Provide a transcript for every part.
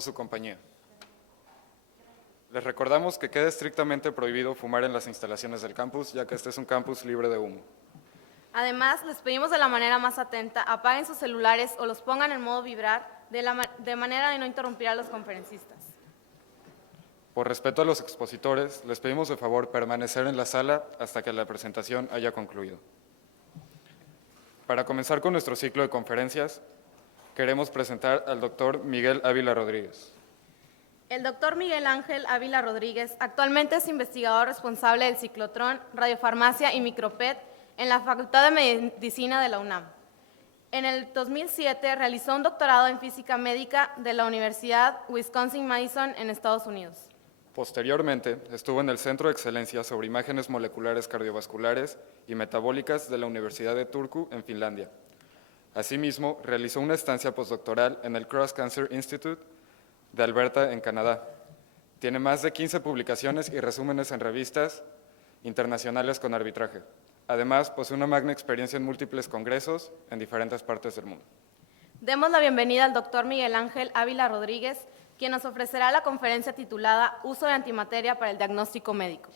su compañía. Les recordamos que queda estrictamente prohibido fumar en las instalaciones del campus, ya que este es un campus libre de humo. Además, les pedimos de la manera más atenta, apaguen sus celulares o los pongan en modo vibrar de manera de no interrumpir a los conferencistas. Por respeto a los expositores, les pedimos de favor permanecer en la sala hasta que la presentación haya concluido. Para comenzar con nuestro ciclo de conferencias, queremos presentar al doctor Miguel Ávila Rodríguez. El doctor Miguel Ángel Ávila Rodríguez actualmente es investigador responsable del ciclotrón, radiofarmacia y micropet en la Facultad de Medicina de la UNAM. En el 2007 realizó un doctorado en física médica de la Universidad Wisconsin-Madison en Estados Unidos. Posteriormente, estuvo en el Centro de Excelencia sobre Imágenes Moleculares Cardiovasculares y Metabólicas de la Universidad de Turku, en Finlandia. Asimismo, realizó una estancia postdoctoral en el Cross Cancer Institute de Alberta, en Canadá. Tiene más de 15 publicaciones y resúmenes en revistas internacionales con arbitraje. Además, posee una magna experiencia en múltiples congresos en diferentes partes del mundo. Demos la bienvenida al doctor Miguel Ángel Ávila Rodríguez, quien nos ofrecerá la conferencia titulada Uso de antimateria para el diagnóstico médico.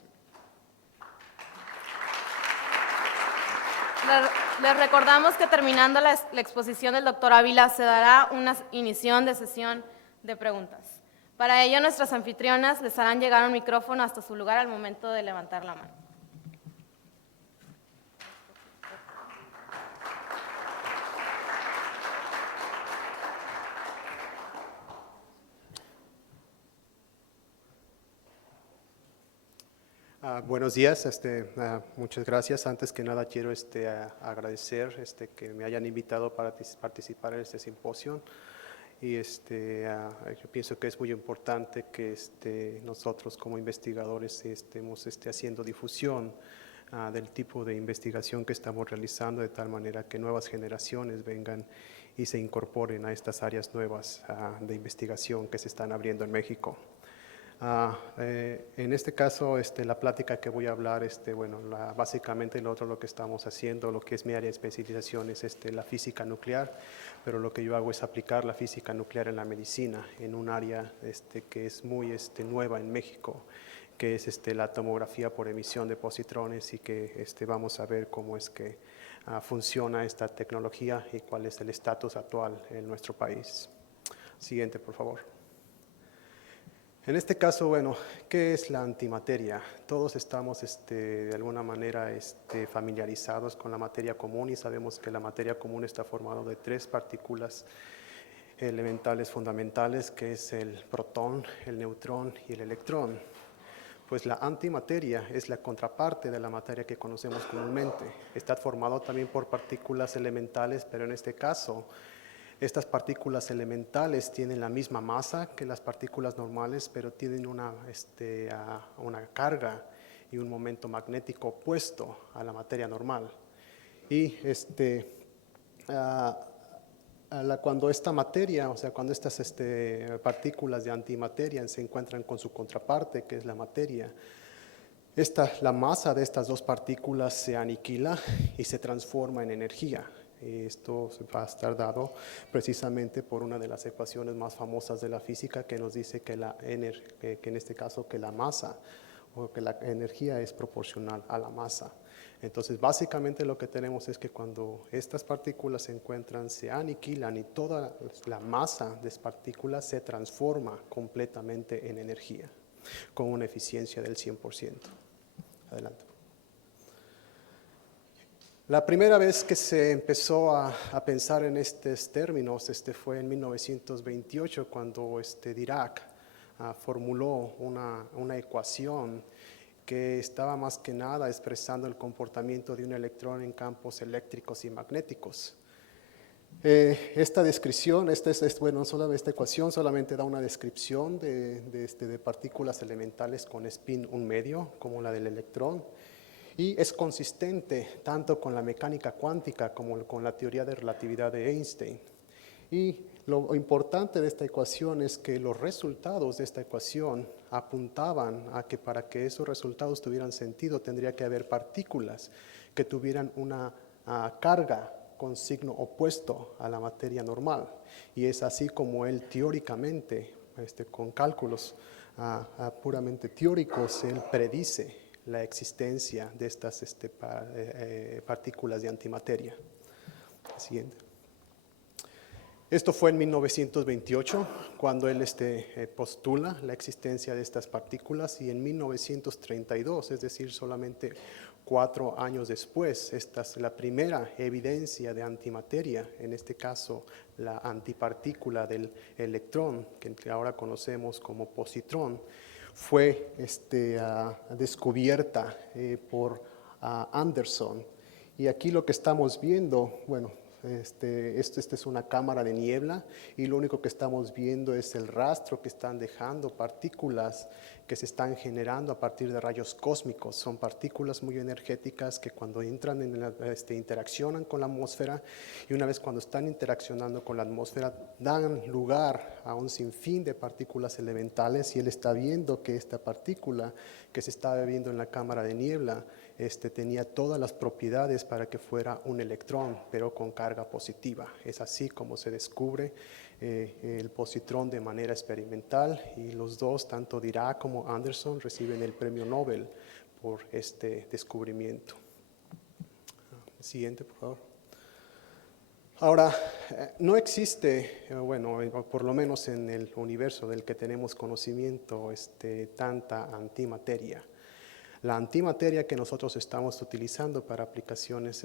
Les recordamos que terminando la exposición del doctor Ávila se dará una inición de sesión de preguntas. Para ello, nuestras anfitrionas les harán llegar un micrófono hasta su lugar al momento de levantar la mano. Buenos días, muchas gracias. Antes que nada quiero agradecer que me hayan invitado para participar en este simposio y yo pienso que es muy importante que nosotros como investigadores estemos haciendo difusión del tipo de investigación que estamos realizando, de tal manera que nuevas generaciones vengan y se incorporen a estas áreas nuevas de investigación que se están abriendo en México. En este caso, la plática que voy a hablar, básicamente lo que estamos haciendo, lo que es mi área de especialización es la física nuclear, pero lo que yo hago es aplicar la física nuclear en la medicina, en un área que es muy nueva en México, que es la tomografía por emisión de positrones y que vamos a ver cómo es que funciona esta tecnología y cuál es el estatus actual en nuestro país. Siguiente, por favor. En este caso, bueno, ¿qué es la antimateria? Todos estamos de alguna manera familiarizados con la materia común y sabemos que la materia común está formada de tres partículas elementales fundamentales, que es el protón, el neutrón y el electrón. Pues la antimateria es la contraparte de la materia que conocemos comúnmente. Está formado también por partículas elementales, pero en este caso estas partículas elementales tienen la misma masa que las partículas normales, pero tienen una carga y un momento magnético opuesto a la materia normal. Y cuando esta materia, o sea, cuando estas partículas de antimateria se encuentran con su contraparte, que es la materia, la masa de estas dos partículas se aniquila y se transforma en energía. Esto va a estar dado precisamente por una de las ecuaciones más famosas de la física que nos dice que en este caso que la masa o que la energía es proporcional a la masa. Entonces básicamente lo que tenemos es que cuando estas partículas se encuentran, se aniquilan y toda la masa de las partículas se transforma completamente en energía con una eficiencia del 100%. Adelante. La primera vez que se empezó a pensar en estos términos fue en 1928, cuando Dirac formuló una ecuación que estaba más que nada expresando el comportamiento de un electrón en campos eléctricos y magnéticos. Esta descripción, esta ecuación solamente da una descripción de partículas elementales con spin 1 medio, como la del electrón, y es consistente tanto con la mecánica cuántica como con la teoría de relatividad de Einstein. Y lo importante de esta ecuación es que los resultados de esta ecuación apuntaban a que para que esos resultados tuvieran sentido tendría que haber partículas que tuvieran una carga con signo opuesto a la materia normal. Y es así como él teóricamente con cálculos puramente teóricos, él predice la existencia de estas partículas de antimateria. Siguiente. Esto fue en 1928, cuando él postula la existencia de estas partículas, y en 1932, es decir, solamente 4 años después, esta es la primera evidencia de antimateria, en este caso la antipartícula del electrón, que ahora conocemos como positrón, fue descubierta por Anderson. Y aquí lo que estamos viendo, bueno, esta es una cámara de niebla, y lo único que estamos viendo es el rastro que están dejando partículas que se están generando a partir de rayos cósmicos. Son partículas muy energéticas que cuando entran interaccionan con la atmósfera, y una vez cuando están interaccionando con la atmósfera dan lugar a un sinfín de partículas elementales, y él está viendo que esta partícula que se estaba viendo en la cámara de niebla tenía todas las propiedades para que fuera un electrón, pero con carga positiva. Es así como se descubre el positrón de manera experimental, y los dos, tanto Dirac como Anderson, reciben el premio Nobel por este descubrimiento. Siguiente, por favor. Ahora, no existe, bueno, por lo menos en el universo del que tenemos conocimiento, tanta antimateria. La antimateria que nosotros estamos utilizando para aplicaciones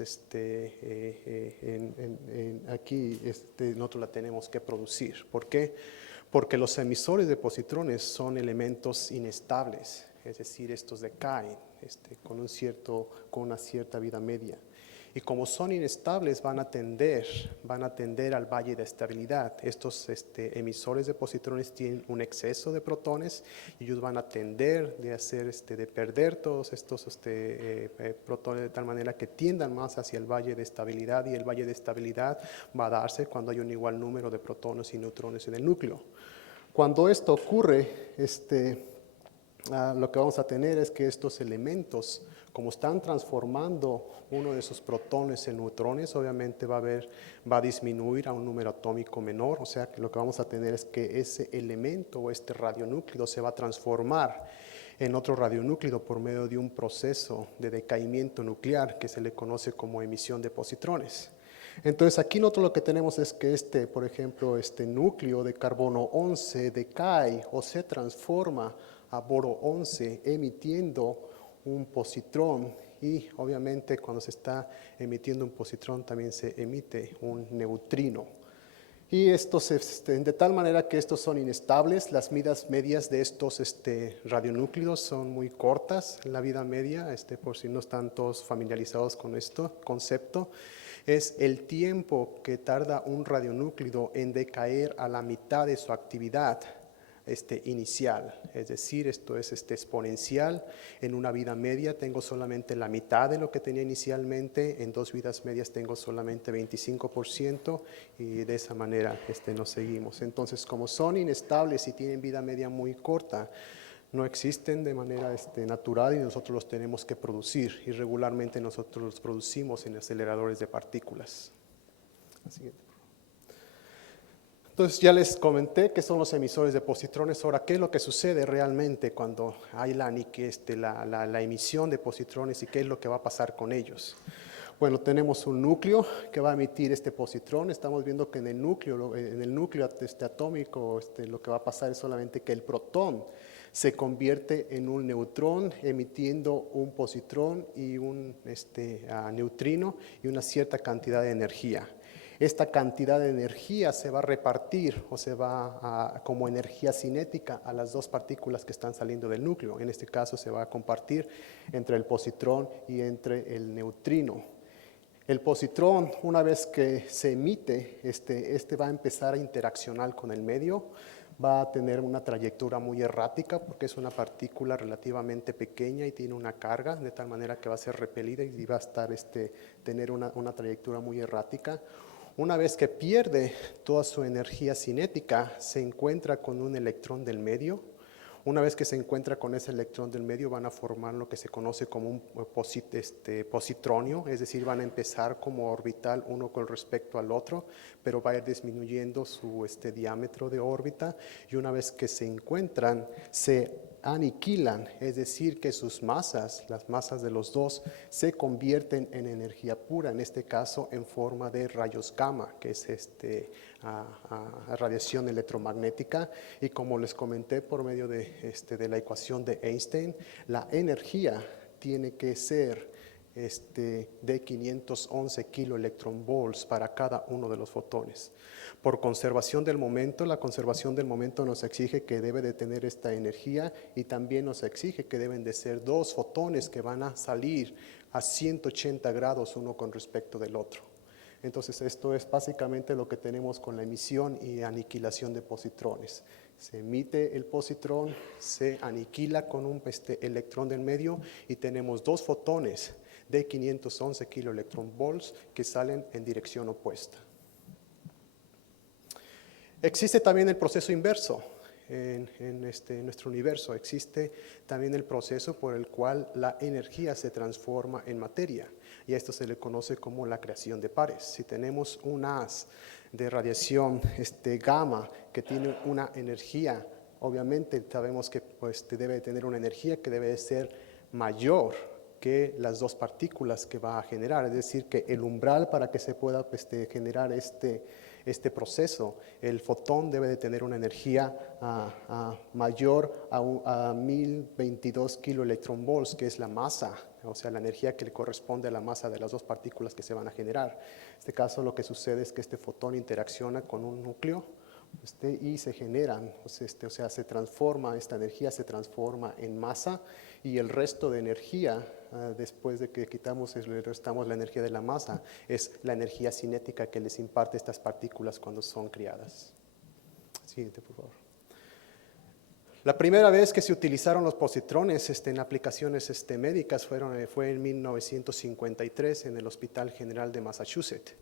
aquí nosotros la tenemos que producir. ¿Por qué? Porque los emisores de positrones son elementos inestables, es decir, estos decaen con una cierta vida media. Y como son inestables, van a tender al valle de estabilidad. Estos emisores de positrones tienen un exceso de protones, y ellos van a tender de perder todos estos protones de tal manera que tiendan más hacia el valle de estabilidad, y el valle de estabilidad va a darse cuando hay un igual número de protones y neutrones en el núcleo. Cuando esto ocurre, lo que vamos a tener es que estos elementos, como están transformando uno de sus protones en neutrones, obviamente va a disminuir a un número atómico menor. O sea que lo que vamos a tener es que ese elemento o radionúclido se va a transformar en otro radionúclido por medio de un proceso de decaimiento nuclear que se le conoce como emisión de positrones. Entonces aquí nosotros lo que tenemos es que por ejemplo, núcleo de carbono 11 decae o se transforma a boro 11, emitiendo un positrón, y obviamente cuando se está emitiendo un positrón también se emite un neutrino. Y estos, de tal manera que estos son inestables. Las vidas medias de estos radionúclidos son muy cortas. La vida media, por si no están todos familiarizados con este concepto, es el tiempo que tarda un radionúclido en decaer a la mitad de su actividad inicial. Es decir, esto es exponencial. En una vida media tengo solamente la mitad de lo que tenía inicialmente, en 2 vidas medias tengo solamente 25%, y de esa manera nos seguimos. Entonces, como son inestables y tienen vida media muy corta, no existen de manera natural, y nosotros los tenemos que producir, y regularmente nosotros los producimos en aceleradores de partículas. Siguiente. Entonces ya les comenté qué son los emisores de positrones. Ahora, ¿qué es lo que sucede realmente cuando hay la emisión de positrones, y qué es lo que va a pasar con ellos? Bueno, tenemos un núcleo que va a emitir este positrón. Estamos viendo que en el núcleo atómico lo que va a pasar es solamente que el protón se convierte en un neutrón, emitiendo un positrón y un neutrino y una cierta cantidad de energía. Esta cantidad de energía se va a repartir, o se va como energía cinética a las 2 partículas que están saliendo del núcleo. En este caso se va a compartir entre el positrón y entre el neutrino. El positrón, una vez que se emite, va a empezar a interaccionar con el medio. Va a tener una trayectoria muy errática, porque es una partícula relativamente pequeña y tiene una carga, de tal manera que va a ser repelida y va a estar, tener una trayectoria muy errática. Una vez que pierde toda su energía cinética, se encuentra con un electrón del medio. Una vez que se encuentra con ese electrón del medio, van a formar lo que se conoce como un positronio, es decir, van a empezar como orbital uno con respecto al otro, pero va a ir disminuyendo su diámetro de órbita, y una vez que se encuentran, se aniquilan, es decir, que sus masas, las masas de los dos, se convierten en energía pura, en este caso en forma de rayos gamma, que es radiación electromagnética. Y como les comenté por medio de la ecuación de Einstein, la energía tiene que ser de 511 kiloelectronvolts para cada uno de los fotones. Por conservación del momento, la conservación del momento nos exige que debe de tener esta energía, y también nos exige que deben de ser dos fotones que van a salir a 180 grados uno con respecto del otro. Entonces esto es básicamente lo que tenemos con la emisión y aniquilación de positrones. Se emite el positrón, se aniquila con un electrón del medio, y tenemos dos fotones de 511 kiloelectronvolts que salen en dirección opuesta. Existe también el proceso inverso. En nuestro universo existe también el proceso por el cual la energía se transforma en materia, y a esto se le conoce como la creación de pares. Si tenemos un haz de radiación gamma que tiene una energía, obviamente sabemos que debe tener una energía que debe de ser mayor que las dos partículas que va a generar, es decir, que el umbral para que se pueda generar este proceso, el fotón debe de tener una energía mayor a 1022 kiloelectronvolts, que es la masa, o sea, la energía que le corresponde a la masa de las dos partículas que se van a generar. En este caso lo que sucede es que este fotón interacciona con un núcleo y se generan, o sea, se transforma, esta energía se transforma en masa, y el resto de energía, después de que le restamos la energía de la masa, es la energía cinética que les imparte estas partículas cuando son criadas. Siguiente, por favor. La primera vez que se utilizaron los positrones en aplicaciones médicas fue en 1953 en el Hospital General de Massachusetts.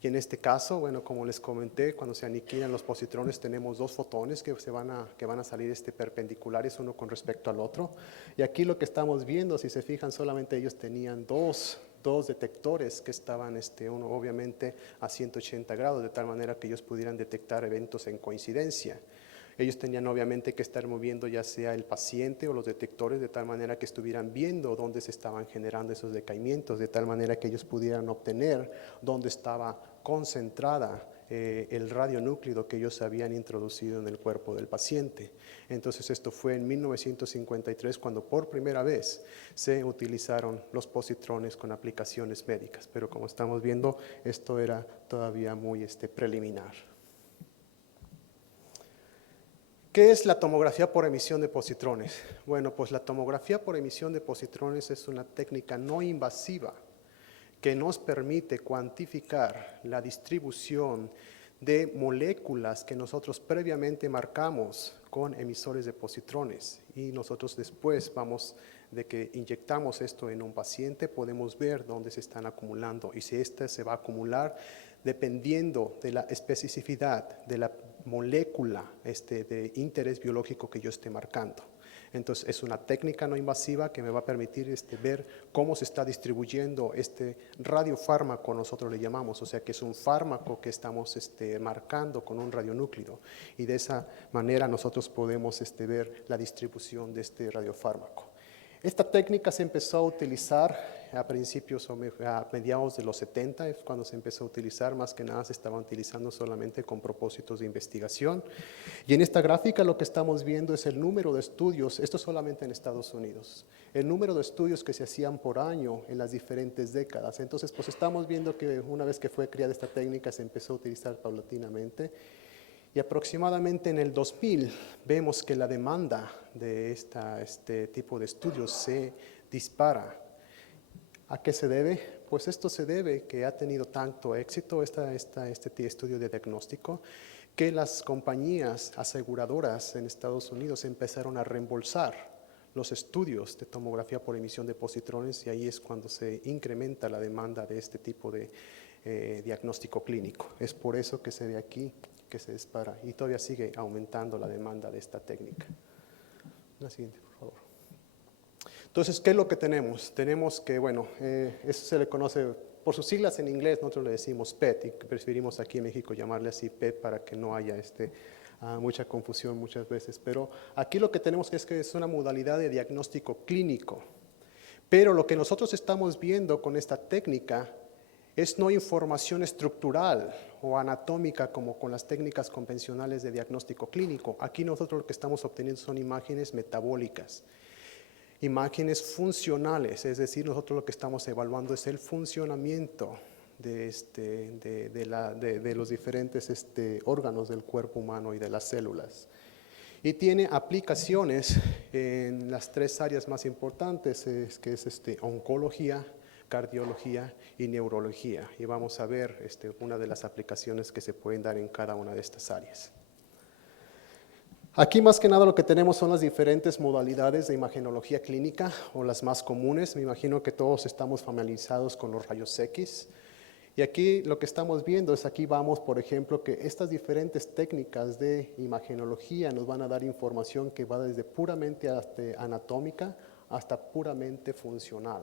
Y en este caso, bueno, como les comenté, cuando se aniquilan los positrones tenemos dos fotones que van a salir perpendiculares uno con respecto al otro. Y aquí lo que estamos viendo, si se fijan, solamente ellos tenían dos detectores que estaban uno obviamente a 180 grados, de tal manera que ellos pudieran detectar eventos en coincidencia. Ellos tenían obviamente que estar moviendo ya sea el paciente o los detectores, de tal manera que estuvieran viendo dónde se estaban generando esos decaimientos, de tal manera que ellos pudieran obtener dónde estaba concentrada el radionúclido que ellos habían introducido en el cuerpo del paciente. Entonces esto fue en 1953 cuando por primera vez se utilizaron los positrones con aplicaciones médicas, pero como estamos viendo, esto era todavía muy preliminar. ¿Qué es la tomografía por emisión de positrones? Bueno, pues la tomografía por emisión de positrones es una técnica no invasiva que nos permite cuantificar la distribución de moléculas que nosotros previamente marcamos con emisores de positrones, y nosotros después de que inyectamos esto en un paciente, podemos ver dónde se están acumulando y si se va a acumular dependiendo de la especificidad de la molécula de interés biológico que yo esté marcando. Entonces es una técnica no invasiva que me va a permitir ver cómo se está distribuyendo radiofármaco, nosotros le llamamos, o sea que es un fármaco que estamos marcando con un radionúclido, y de esa manera nosotros podemos ver la distribución de este radiofármaco. Esta técnica se empezó a utilizar a mediados de los 70, es cuando se empezó a utilizar, más que nada se estaba utilizando solamente con propósitos de investigación. Y en esta gráfica lo que estamos viendo es el número de estudios, esto solamente en Estados Unidos, el número de estudios que se hacían por año en las diferentes décadas. Entonces, pues estamos viendo que una vez que fue creada esta técnica se empezó a utilizar paulatinamente. Y aproximadamente en el 2000 vemos que la demanda de este tipo de estudios se dispara. ¿A qué se debe? Pues esto se debe que ha tenido tanto éxito este estudio de diagnóstico que las compañías aseguradoras en Estados Unidos empezaron a reembolsar los estudios de tomografía por emisión de positrones, y ahí es cuando se incrementa la demanda de este tipo de diagnóstico clínico. Es por eso que se ve aquí que se dispara y todavía sigue aumentando la demanda de esta técnica. La siguiente, por favor. Entonces, ¿qué es lo que tenemos? Tenemos que, bueno, eso se le conoce por sus siglas en inglés, nosotros le decimos PET, y preferimos aquí en México llamarle así PET para que no haya mucha confusión muchas veces. Pero aquí lo que tenemos es que es una modalidad de diagnóstico clínico. Pero lo que nosotros estamos viendo con esta técnica es no información estructural o anatómica como con las técnicas convencionales de diagnóstico clínico. Aquí nosotros lo que estamos obteniendo son imágenes metabólicas, imágenes funcionales, es decir, nosotros lo que estamos evaluando es el funcionamiento de los diferentes órganos del cuerpo humano y de las células. Y tiene aplicaciones en las tres áreas más importantes, que es oncología, cardiología y neurología. Y vamos a ver una de las aplicaciones que se pueden dar en cada una de estas áreas. Aquí más que nada lo que tenemos son las diferentes modalidades de imagenología clínica o las más comunes. Me imagino que todos estamos familiarizados con los rayos X. Y aquí lo que estamos viendo es, aquí vamos, por ejemplo, que estas diferentes técnicas de imagenología nos van a dar información que va desde puramente anatómica hasta puramente funcional.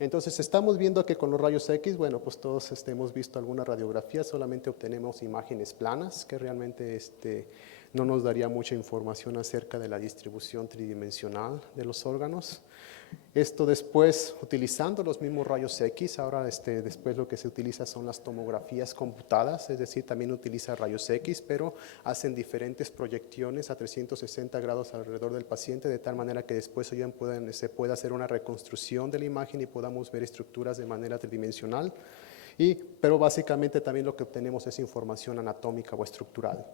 Entonces estamos viendo que con los rayos X, bueno, pues todos hemos visto alguna radiografía, solamente obtenemos imágenes planas que realmente no nos daría mucha información acerca de la distribución tridimensional de los órganos. Esto después, utilizando los mismos rayos X, ahora después lo que se utiliza son las tomografías computadas, es decir, también utiliza rayos X, pero hacen diferentes proyecciones a 360 grados alrededor del paciente, de tal manera que después se pueda hacer una reconstrucción de la imagen y podamos ver estructuras de manera tridimensional. Pero básicamente también lo que obtenemos es información anatómica o estructural.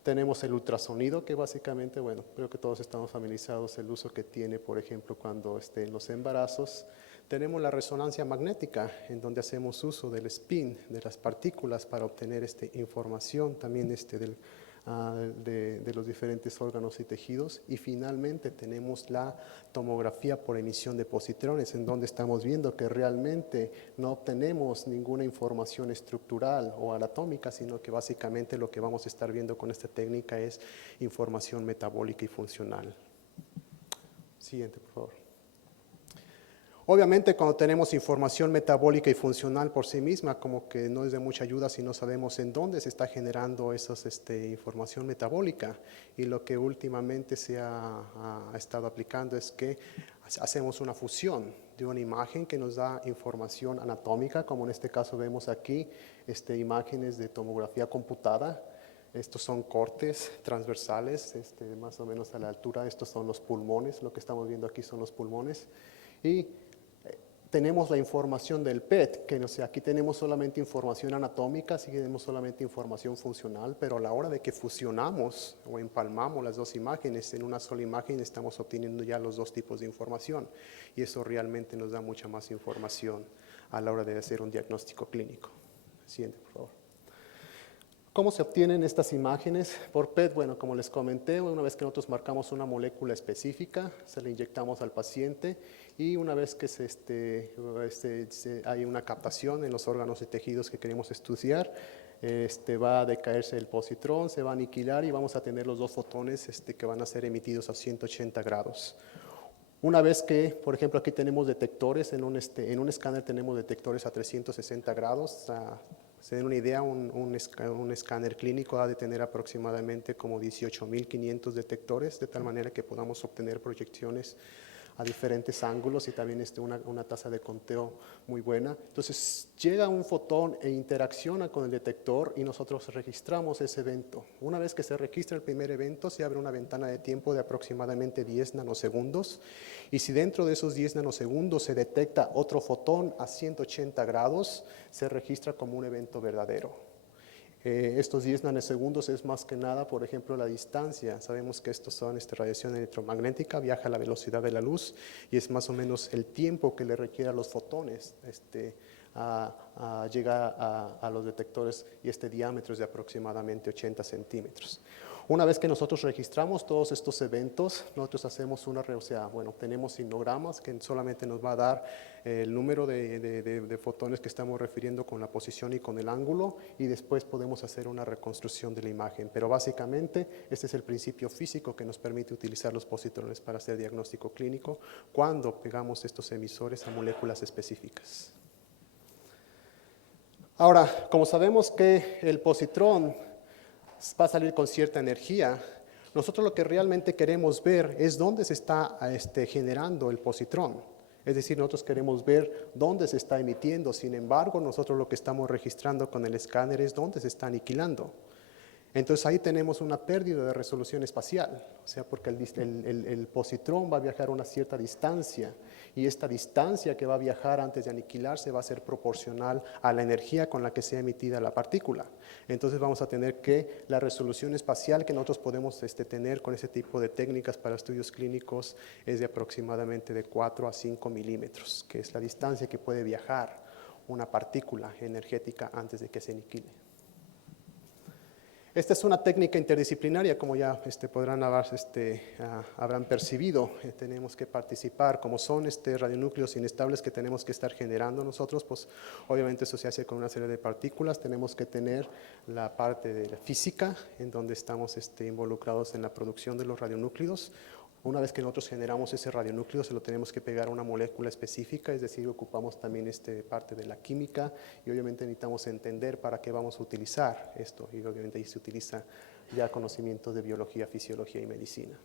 Tenemos el ultrasonido, que básicamente, bueno, creo que todos estamos familiarizados el uso que tiene, por ejemplo, cuando en los embarazos. Tenemos la resonancia magnética, en donde hacemos uso del spin, de las partículas, para obtener información también de los diferentes órganos y tejidos. Y finalmente tenemos la tomografía por emisión de positrones, en donde estamos viendo que realmente no obtenemos ninguna información estructural o anatómica, sino que básicamente lo que vamos a estar viendo con esta técnica es información metabólica y funcional. Siguiente, por favor. Obviamente, cuando tenemos información metabólica y funcional por sí misma, como que no es de mucha ayuda si no sabemos en dónde se está generando esa información metabólica. Y lo que últimamente se ha estado aplicando es que hacemos una fusión de una imagen que nos da información anatómica, como en este caso vemos aquí, imágenes de tomografía computada. Estos son cortes transversales, más o menos a la altura. Estos son los pulmones, lo que estamos viendo aquí son los pulmones. Y tenemos la información del PET, que aquí tenemos solamente información anatómica, aquí tenemos solamente información funcional, pero a la hora de que fusionamos o empalmamos las dos imágenes en una sola imagen, estamos obteniendo ya los dos tipos de información, y eso realmente nos da mucha más información a la hora de hacer un diagnóstico clínico. Siguiente, por favor. ¿Cómo se obtienen estas imágenes? Por PET, bueno, como les comenté, una vez que nosotros marcamos una molécula específica, se la inyectamos al paciente, y una vez que hay una captación en los órganos y tejidos que queremos estudiar, va a decaerse el positrón, se va a aniquilar y vamos a tener los dos fotones que van a ser emitidos a 180 grados. Una vez que, por ejemplo, aquí tenemos detectores, en un escáner tenemos detectores a 360 grados. Se den una idea, un escáner clínico ha de tener aproximadamente como 18.500 detectores, de tal manera que podamos obtener proyecciones a diferentes ángulos y también una tasa de conteo muy buena. Entonces llega un fotón e interacciona con el detector y nosotros registramos ese evento. Una vez que se registra el primer evento, se abre una ventana de tiempo de aproximadamente 10 nanosegundos, y si dentro de esos 10 nanosegundos se detecta otro fotón a 180 grados, se registra como un evento verdadero. Estos 10 nanosegundos es más que nada, por ejemplo, la distancia. Sabemos que estos son radiación electromagnética, viaja a la velocidad de la luz, y es más o menos el tiempo que le requiere a los fotones a llegar a los detectores, y este diámetro es de aproximadamente 80 centímetros. Una vez que nosotros registramos todos estos eventos, nosotros hacemos obtenemos sinogramas que solamente nos va a dar el número de fotones que estamos refiriendo con la posición y con el ángulo, y después podemos hacer una reconstrucción de la imagen. Pero básicamente este es el principio físico que nos permite utilizar los positrones para hacer diagnóstico clínico cuando pegamos estos emisores a moléculas específicas. Ahora, como sabemos que el positrón va a salir con cierta energía, nosotros lo que realmente queremos ver es dónde se está generando el positrón. Es decir, nosotros queremos ver dónde se está emitiendo. Sin embargo, nosotros lo que estamos registrando con el escáner es dónde se está aniquilando. Entonces ahí tenemos una pérdida de resolución espacial, o sea, porque el positrón va a viajar a una cierta distancia, y esta distancia que va a viajar antes de aniquilarse va a ser proporcional a la energía con la que sea emitida la partícula. Entonces vamos a tener que la resolución espacial que nosotros podemos tener con ese tipo de técnicas para estudios clínicos es de aproximadamente de 4 a 5 milímetros, que es la distancia que puede viajar una partícula energética antes de que se aniquile. Esta es una técnica interdisciplinaria, como ya habrán percibido. Tenemos que participar, como son radionúcleos inestables que tenemos que estar generando nosotros, pues obviamente eso se hace con una serie de partículas. Tenemos que tener la parte de la física, en donde estamos involucrados en la producción de los radionúclidos. Una vez que nosotros generamos ese radionúcleo, se lo tenemos que pegar a una molécula específica, es decir, ocupamos también parte de la química, y obviamente necesitamos entender para qué vamos a utilizar esto, y obviamente ahí se utiliza ya conocimientos de biología, fisiología y medicina.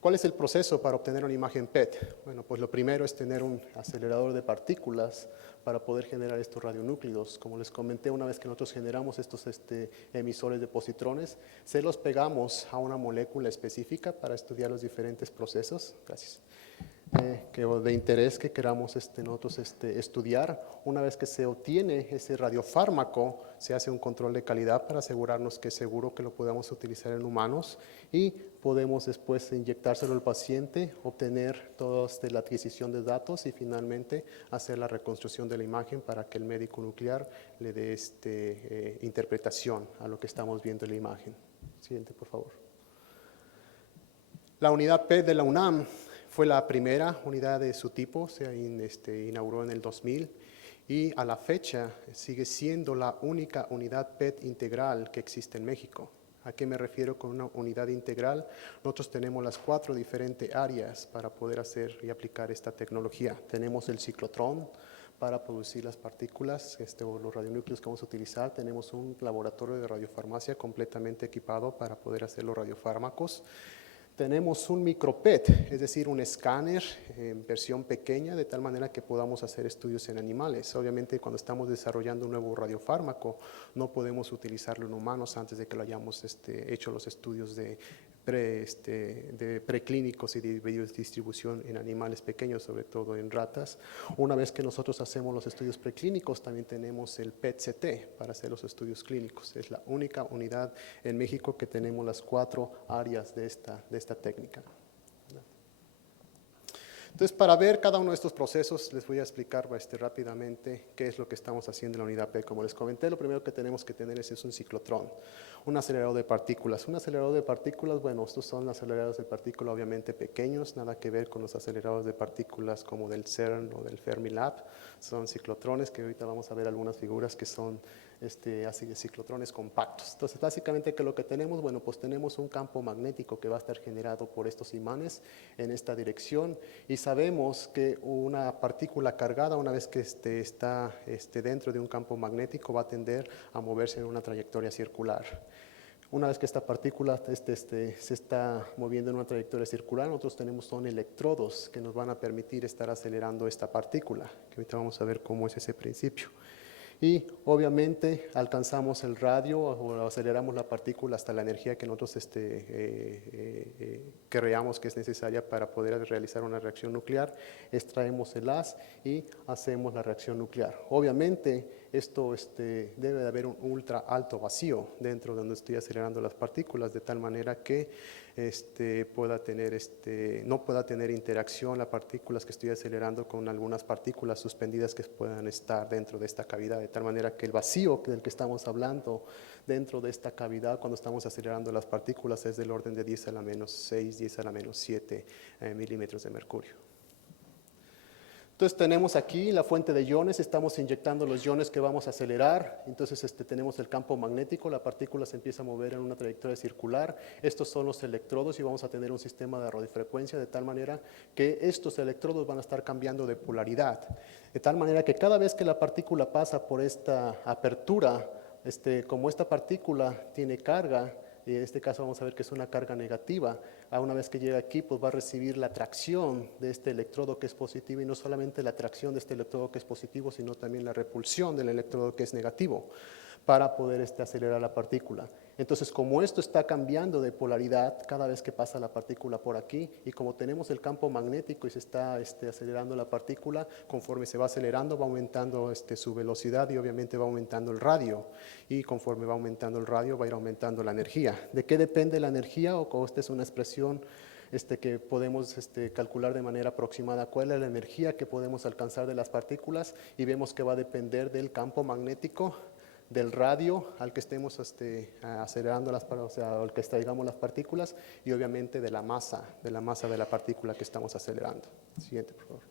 ¿Cuál es el proceso para obtener una imagen PET? Bueno, pues lo primero es tener un acelerador de partículas para poder generar estos radionúclidos. Como les comenté, una vez que nosotros generamos estos emisores de positrones, se los pegamos a una molécula específica para estudiar los diferentes procesos. Gracias. De interés que queramos nosotros estudiar. Una vez que se obtiene ese radiofármaco, se hace un control de calidad para asegurarnos que es seguro que lo podamos utilizar en humanos, y podemos después inyectárselo al paciente, obtener toda la adquisición de datos y finalmente hacer la reconstrucción de la imagen para que el médico nuclear le dé interpretación a lo que estamos viendo en la imagen. Siguiente, por favor. La unidad PET de la UNAM fue la primera unidad de su tipo, se inauguró en el 2000, y a la fecha sigue siendo la única unidad PET integral que existe en México. ¿A qué me refiero con una unidad integral? Nosotros tenemos las 4 diferentes áreas para poder hacer y aplicar esta tecnología. Tenemos el ciclotrón para producir las partículas o los radionúcleos que vamos a utilizar. Tenemos un laboratorio de radiofarmacia completamente equipado para poder hacer los radiofármacos. Tenemos un microPET, es decir, un escáner en versión pequeña, de tal manera que podamos hacer estudios en animales. Obviamente, cuando estamos desarrollando un nuevo radiofármaco, no podemos utilizarlo en humanos antes de que lo hayamos hecho los estudios de preclínicos y de biodistribución en animales pequeños, sobre todo en ratas. Una vez que nosotros hacemos los estudios preclínicos, también tenemos el PET-CT para hacer los estudios clínicos. Es la única unidad en México que tenemos las 4 áreas de esta técnica. Entonces, para ver cada uno de estos procesos, les voy a explicar rápidamente qué es lo que estamos haciendo en la unidad PET. Como les comenté, lo primero que tenemos que tener es un ciclotrón, un acelerador de partículas. Un acelerador de partículas, bueno, estos son aceleradores de partículas obviamente pequeños, nada que ver con los aceleradores de partículas como del CERN o del Fermilab. Son ciclotrones, que ahorita vamos a ver algunas figuras que son así de ciclotrones compactos. Entonces, básicamente, ¿qué es lo que tenemos? Bueno, pues tenemos un campo magnético que va a estar generado por estos imanes en esta dirección, y sabemos que una partícula cargada, una vez que está dentro de un campo magnético, va a tender a moverse en una trayectoria circular. Una vez que esta partícula se está moviendo en una trayectoria circular, nosotros son electrodos que nos van a permitir estar acelerando esta partícula, que ahorita vamos a ver cómo es ese principio. Y obviamente alcanzamos el radio o aceleramos la partícula hasta la energía que nosotros creamos que es necesaria para poder realizar una reacción nuclear. Extraemos el haz y hacemos la reacción nuclear. Obviamente esto debe de haber un ultra alto vacío dentro de donde estoy acelerando las partículas, de tal manera que no pueda tener interacción las partículas que estoy acelerando con algunas partículas suspendidas que puedan estar dentro de esta cavidad, de tal manera que el vacío del que estamos hablando dentro de esta cavidad cuando estamos acelerando las partículas es del orden de 10 a la menos 6, 10 a la menos 7 milímetros de mercurio. Entonces tenemos aquí la fuente de iones, estamos inyectando los iones que vamos a acelerar, entonces tenemos el campo magnético, la partícula se empieza a mover en una trayectoria circular, estos son los electrodos y vamos a tener un sistema de radiofrecuencia de tal manera que estos electrodos van a estar cambiando de polaridad, de tal manera que cada vez que la partícula pasa por esta apertura, como esta partícula tiene carga, y en este caso vamos a ver que es una carga negativa, una vez que llega aquí pues va a recibir la atracción de este electrodo que es positivo y no solamente la atracción de este electrodo que es positivo, sino también la repulsión del electrodo que es negativo para poder acelerar la partícula. Entonces, como esto está cambiando de polaridad cada vez que pasa la partícula por aquí y como tenemos el campo magnético y se está acelerando la partícula, conforme se va acelerando va aumentando su velocidad y obviamente va aumentando el radio y conforme va aumentando el radio va a ir aumentando la energía. ¿De qué depende la energía? O esta es una expresión que podemos calcular de manera aproximada cuál es la energía que podemos alcanzar de las partículas y vemos que va a depender del campo magnético, del radio al que estemos acelerando al que extraigamos las partículas y obviamente de la masa de la partícula que estamos acelerando. Siguiente, por favor.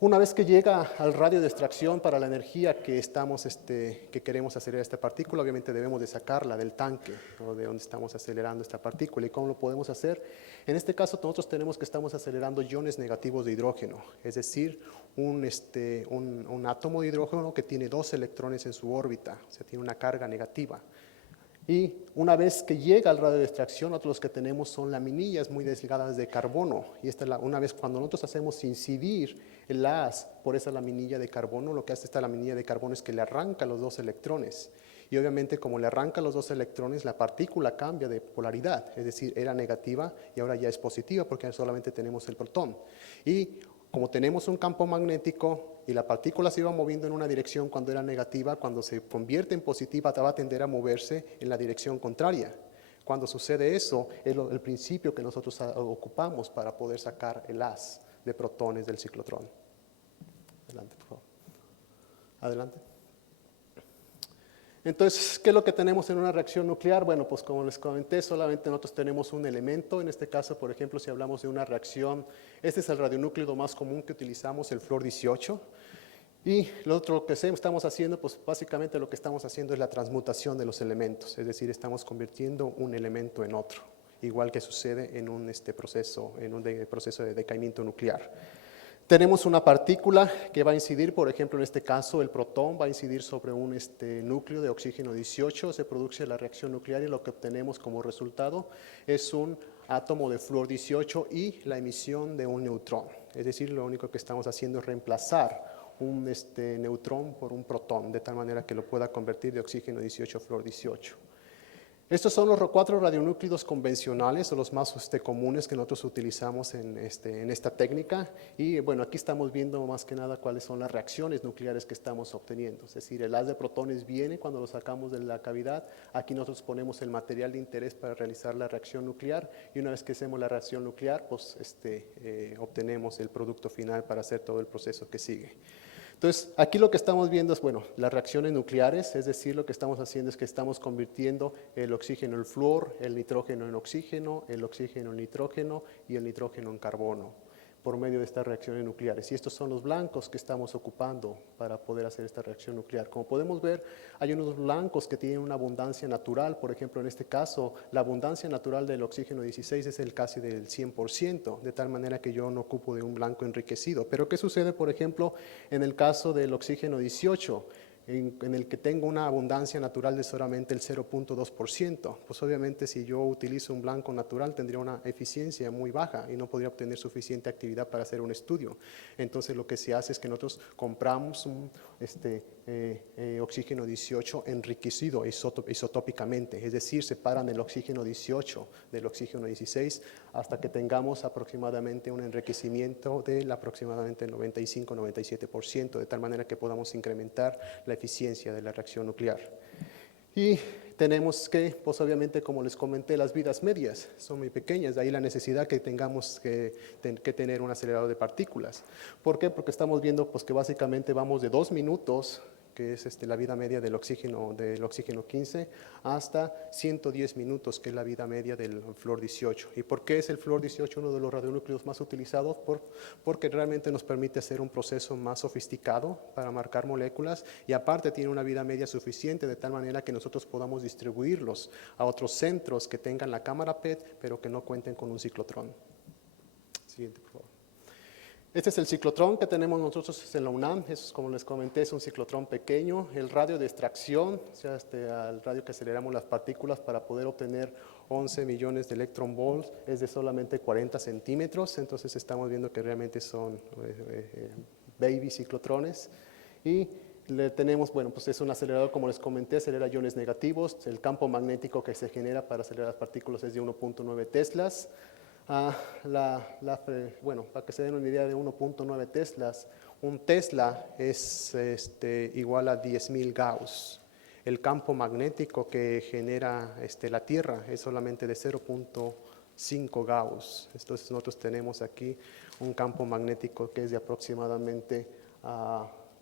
Una vez que llega al radio de extracción para la energía que queremos acelerar esta partícula, obviamente debemos de sacarla del tanque o de donde estamos acelerando esta partícula. ¿Y cómo lo podemos hacer? En este caso nosotros tenemos que estamos acelerando iones negativos de hidrógeno, es decir, un átomo de hidrógeno que tiene 2 electrones en su órbita, o sea, tiene una carga negativa. Y una vez que llega al radio de extracción, nosotros los que tenemos son laminillas muy delgadas de carbono. Y una vez cuando nosotros hacemos incidir el haz por esa laminilla de carbono, lo que hace esta laminilla de carbono es que le arranca los 2 electrones. Y obviamente como le arranca los 2 electrones, la partícula cambia de polaridad. Es decir, era negativa y ahora ya es positiva porque solamente tenemos el protón. Y como tenemos un campo magnético y la partícula se iba moviendo en una dirección cuando era negativa, cuando se convierte en positiva va a tender a moverse en la dirección contraria. Cuando sucede eso, es el principio que nosotros ocupamos para poder sacar el haz de protones del ciclotrón. Adelante, por favor. Adelante. Entonces, ¿qué es lo que tenemos en una reacción nuclear? Bueno, pues como les comenté, solamente nosotros tenemos un elemento. En este caso, por ejemplo, si hablamos de una reacción, este es el radionúclido más común que utilizamos, el flúor 18. Y lo otro que estamos haciendo, pues básicamente lo que estamos haciendo es la transmutación de los elementos, es decir, estamos convirtiendo un elemento en otro, igual que sucede en un proceso de decaimiento nuclear. Tenemos una partícula que va a incidir, por ejemplo, en este caso el protón va a incidir sobre un núcleo de oxígeno 18, se produce la reacción nuclear y lo que obtenemos como resultado es un átomo de flúor 18 y la emisión de un neutrón. Es decir, lo único que estamos haciendo es reemplazar un neutrón por un protón, de tal manera que lo pueda convertir de oxígeno 18 a flúor 18. Estos son los 4 radionúclidos convencionales o los más comunes que nosotros utilizamos en esta técnica y bueno, aquí estamos viendo más que nada cuáles son las reacciones nucleares que estamos obteniendo, es decir, el haz de protones viene cuando lo sacamos de la cavidad, aquí nosotros ponemos el material de interés para realizar la reacción nuclear y una vez que hacemos la reacción nuclear, pues obtenemos el producto final para hacer todo el proceso que sigue. Entonces, aquí lo que estamos viendo es, bueno, las reacciones nucleares, es decir, lo que estamos haciendo es que estamos convirtiendo el oxígeno en flúor, el nitrógeno en oxígeno, el oxígeno en nitrógeno y el nitrógeno en carbono por medio de estas reacciones nucleares. Y estos son los blancos que estamos ocupando para poder hacer esta reacción nuclear. Como podemos ver, hay unos blancos que tienen una abundancia natural. Por ejemplo, en este caso, la abundancia natural del oxígeno 16 es casi del 100%, de tal manera que yo no ocupo de un blanco enriquecido. Pero ¿qué sucede, por ejemplo, en el caso del oxígeno 18? En el que tengo una abundancia natural de solamente el 0.2%, pues obviamente si yo utilizo un blanco natural tendría una eficiencia muy baja y no podría obtener suficiente actividad para hacer un estudio. Entonces lo que se hace es que nosotros compramos oxígeno 18 enriquecido isotópicamente, es decir, separan el oxígeno 18 del oxígeno 16 hasta que tengamos aproximadamente un enriquecimiento del aproximadamente 95-97%, de tal manera que podamos incrementar la eficiencia de la reacción nuclear. Y tenemos que, pues obviamente, como les comenté, las vidas medias son muy pequeñas, de ahí la necesidad que tengamos que tener un acelerador de partículas. ¿Por qué? Porque estamos viendo pues, que básicamente vamos de 2 minutos, que es la vida media del oxígeno 15, hasta 110 minutos, que es la vida media del flúor 18. ¿Y por qué es el flúor 18 uno de los radionúcleos más utilizados? Porque realmente nos permite hacer un proceso más sofisticado para marcar moléculas y aparte tiene una vida media suficiente de tal manera que nosotros podamos distribuirlos a otros centros que tengan la cámara PET, pero que no cuenten con un ciclotrón. Siguiente, por favor. Este es el ciclotrón que tenemos nosotros en la UNAM, como les comenté, es un ciclotrón pequeño. El radio de extracción, o sea, al radio que aceleramos las partículas para poder obtener 11 millones de electron volts, es de solamente 40 centímetros, entonces estamos viendo que realmente son baby ciclotrones. Y le tenemos, bueno, pues es un acelerador, como les comenté, acelera iones negativos. El campo magnético que se genera para acelerar las partículas es de 1.9 teslas. Bueno, para que se den una idea de 1.9 teslas, un tesla es igual a 10.000 Gauss. El campo magnético que genera la Tierra es solamente de 0.5 Gauss. Entonces nosotros tenemos aquí un campo magnético que es de aproximadamente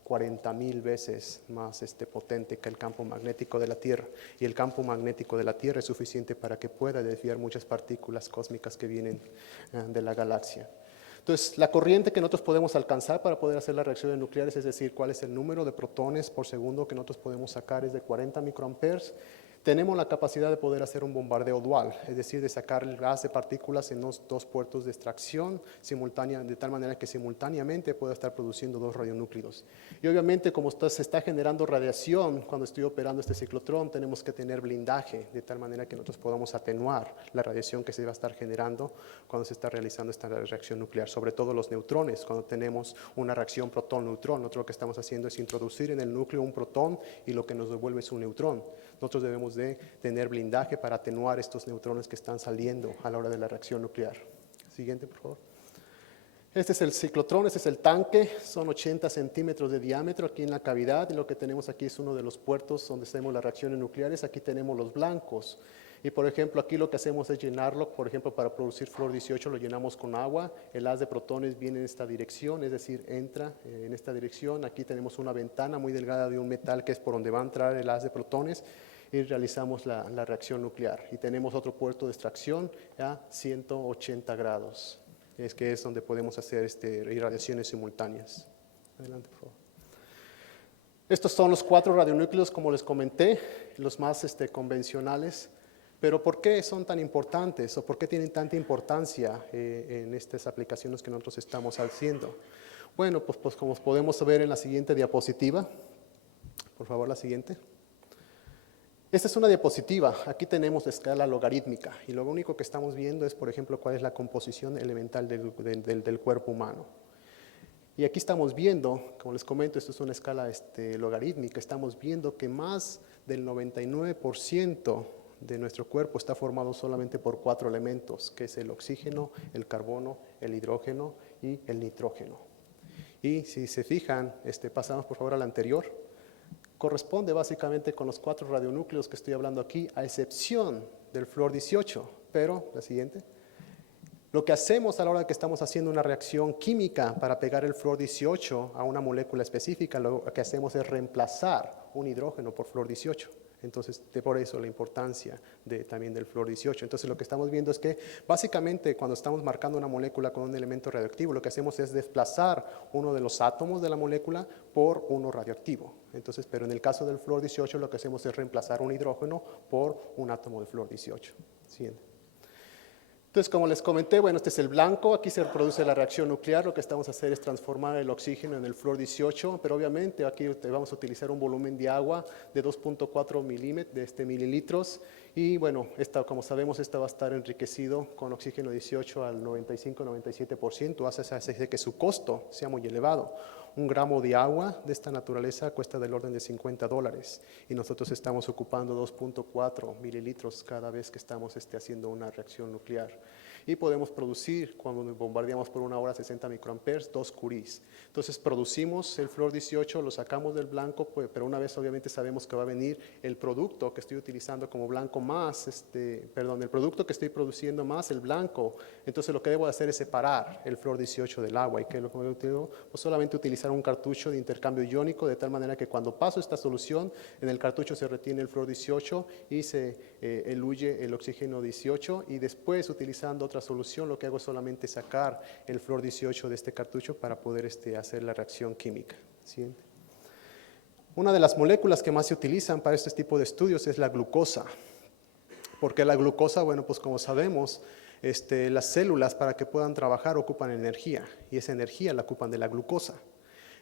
40.000 veces más potente que el campo magnético de la Tierra. Y el campo magnético de la Tierra es suficiente para que pueda desviar muchas partículas cósmicas que vienen de la galaxia. Entonces, la corriente que nosotros podemos alcanzar para poder hacer las reacciones nucleares, es decir, cuál es el número de protones por segundo que nosotros podemos sacar, es de 40 microamperes. Tenemos la capacidad de poder hacer un bombardeo dual, es decir, de sacar el gas de partículas en los 2 puertos de extracción simultánea, de tal manera que simultáneamente pueda estar produciendo 2 radionúclidos. Y obviamente, como se está generando radiación cuando estoy operando este ciclotrón, tenemos que tener blindaje, de tal manera que nosotros podamos atenuar la radiación que se va a estar generando cuando se está realizando esta reacción nuclear, sobre todo los neutrones, cuando tenemos una reacción protón-neutrón. Nosotros lo que estamos haciendo es introducir en el núcleo un protón y lo que nos devuelve es un neutrón. Nosotros debemos de tener blindaje para atenuar estos neutrones que están saliendo a la hora de la reacción nuclear. Siguiente, por favor. Este es el ciclotrón, este es el tanque, son 80 centímetros de diámetro aquí en la cavidad, y lo que tenemos aquí es uno de los puertos donde tenemos las reacciones nucleares. Aquí tenemos los blancos. Y por ejemplo, aquí lo que hacemos es llenarlo, por ejemplo, para producir flúor 18 lo llenamos con agua, el haz de protones viene en esta dirección, es decir, entra en esta dirección. Aquí tenemos una ventana muy delgada de un metal que es por donde va a entrar el haz de protones y realizamos la reacción nuclear. Y tenemos otro puerto de extracción a 180 grados, que es donde podemos hacer irradiaciones simultáneas. Adelante, por favor. Estos son los 4 radionúcleos, como les comenté, los más convencionales. Pero ¿por qué son tan importantes o por qué tienen tanta importancia en estas aplicaciones que nosotros estamos haciendo? Bueno, pues como podemos ver en la siguiente diapositiva, por favor la siguiente. Esta es una diapositiva, aquí tenemos la escala logarítmica y lo único que estamos viendo es, por ejemplo, cuál es la composición elemental del cuerpo humano. Y aquí estamos viendo, como les comento, esto es una escala logarítmica, estamos viendo que más del 99% de nuestro cuerpo está formado solamente por 4 elementos, que es el oxígeno, el carbono, el hidrógeno y el nitrógeno. Y si se fijan, pasamos por favor al anterior, corresponde básicamente con los 4 radionúcleos que estoy hablando aquí, a excepción del flúor 18, pero la siguiente. Lo que hacemos a la hora de que estamos haciendo una reacción química para pegar el flúor 18 a una molécula específica, lo que hacemos es reemplazar un hidrógeno por flúor 18. Entonces, por eso la importancia también del flúor 18. Entonces, lo que estamos viendo es que básicamente cuando estamos marcando una molécula con un elemento radioactivo, lo que hacemos es desplazar uno de los átomos de la molécula por uno radioactivo. Entonces, pero en el caso del flúor 18, lo que hacemos es reemplazar un hidrógeno por un átomo de flúor 18. Siguiente. Entonces, como les comenté, bueno, este es el blanco, aquí se produce la reacción nuclear, lo que estamos a hacer es transformar el oxígeno en el flúor 18, pero obviamente aquí vamos a utilizar un volumen de agua de 2.4 mililitros, Y bueno, como sabemos, esta va a estar enriquecido con oxígeno 18 al 95-97%, hace que su costo sea muy elevado. Un gramo de agua de esta naturaleza cuesta del orden de $50 y nosotros estamos ocupando 2.4 mililitros cada vez que estamos haciendo una reacción nuclear. Y podemos producir, cuando bombardeamos por una hora 60 microamperes, 2 curís. Entonces producimos el flúor 18, lo sacamos del blanco, pues, pero una vez obviamente sabemos que va a venir el producto que estoy utilizando como blanco más, el producto que estoy produciendo más el blanco. Entonces lo que debo hacer es separar el flúor 18 del agua. ¿Y qué es lo que voy a utilizar? Pues solamente utilizar un cartucho de intercambio iónico, de tal manera que cuando paso esta solución, en el cartucho se retiene el flúor 18 y se eluye el oxígeno 18, y después, utilizando otra solución, lo que hago es solamente sacar el flúor 18 de este cartucho para poder hacer la reacción química. Siguiente. Una de las moléculas que más se utilizan para este tipo de estudios es la glucosa. ¿Por qué la glucosa? Bueno, pues como sabemos, las células, para que puedan trabajar, ocupan energía, y esa energía la ocupan de la glucosa.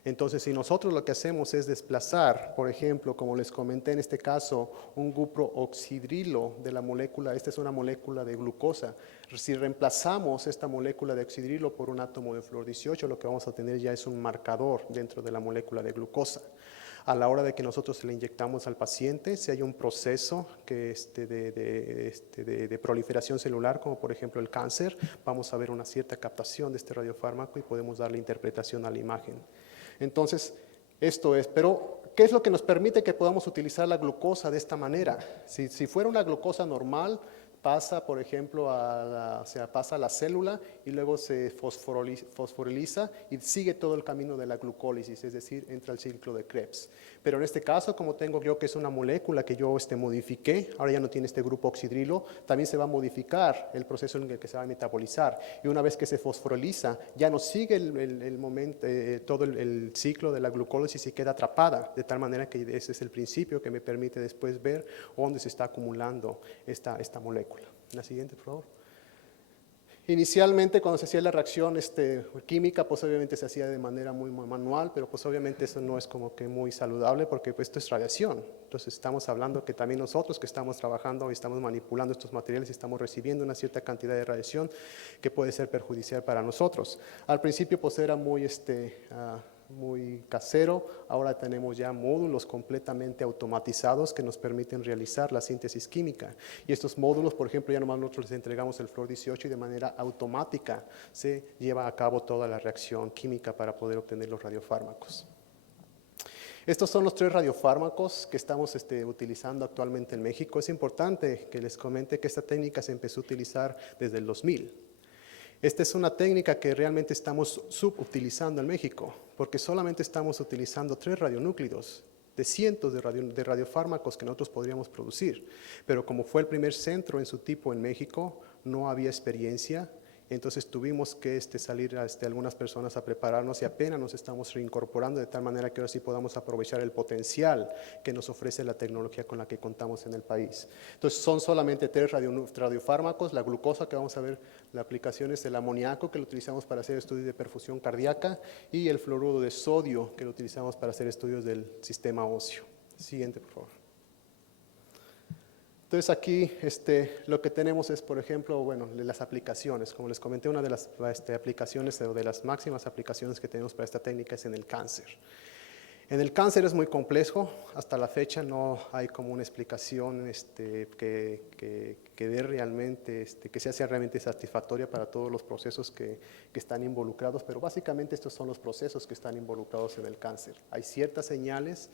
Entonces, si nosotros lo que hacemos es desplazar, por ejemplo, como les comenté en este caso, un grupo oxidrilo de la molécula, esta es una molécula de glucosa, si reemplazamos esta molécula de oxidrilo por un átomo de flúor 18, lo que vamos a tener ya es un marcador dentro de la molécula de glucosa. A la hora de que nosotros le inyectamos al paciente, si hay un proceso de proliferación celular, como por ejemplo el cáncer, vamos a ver una cierta captación de este radiofármaco y podemos darle interpretación a la imagen. Entonces, esto es, pero ¿qué es lo que nos permite que podamos utilizar la glucosa de esta manera? Si fuera una glucosa normal, pasa, por ejemplo, pasa a la célula y luego se fosforiliza y sigue todo el camino de la glucólisis, es decir, entra al ciclo de Krebs. Pero en este caso, como tengo yo que es una molécula que yo modifiqué, ahora ya no tiene este grupo oxidrilo, también se va a modificar el proceso en el que se va a metabolizar. Y una vez que se fosforiliza, ya no sigue el momento, todo el ciclo de la glucólisis y queda atrapada, de tal manera que ese es el principio que me permite después ver dónde se está acumulando esta molécula. La siguiente, por favor. Inicialmente, cuando se hacía la reacción química, pues obviamente se hacía de manera muy manual, pero pues obviamente eso no es como que muy saludable, porque pues esto es radiación. Entonces estamos hablando que también nosotros que estamos trabajando y estamos manipulando estos materiales, estamos recibiendo una cierta cantidad de radiación que puede ser perjudicial para nosotros. Al principio pues era muy casero, ahora tenemos ya módulos completamente automatizados que nos permiten realizar la síntesis química. Y estos módulos, por ejemplo, ya nomás nosotros les entregamos el flúor 18 y de manera automática se lleva a cabo toda la reacción química para poder obtener los radiofármacos. Estos son los 3 radiofármacos que estamos utilizando actualmente en México. Es importante que les comente que esta técnica se empezó a utilizar desde el 2000. Esta es una técnica que realmente estamos subutilizando en México, porque solamente estamos utilizando 3 radionúclidos de cientos de radiofármacos que nosotros podríamos producir. Pero como fue el primer centro en su tipo en México, no había experiencia, entonces tuvimos que salir algunas personas a prepararnos y apenas nos estamos reincorporando de tal manera que ahora sí podamos aprovechar el potencial que nos ofrece la tecnología con la que contamos en el país. Entonces son solamente 3 radiofármacos, la glucosa que vamos a ver, la aplicación es el amoníaco que lo utilizamos para hacer estudios de perfusión cardíaca y el fluoruro de sodio que lo utilizamos para hacer estudios del sistema óseo. Siguiente, por favor. Entonces aquí lo que tenemos es, por ejemplo, bueno, las aplicaciones. Como les comenté, una de las aplicaciones o de las máximas aplicaciones que tenemos para esta técnica es en el cáncer. En el cáncer es muy complejo, hasta la fecha no hay como una explicación que dé realmente, que sea realmente satisfactoria para todos los procesos que están involucrados, pero básicamente estos son los procesos que están involucrados en el cáncer. Hay ciertas señales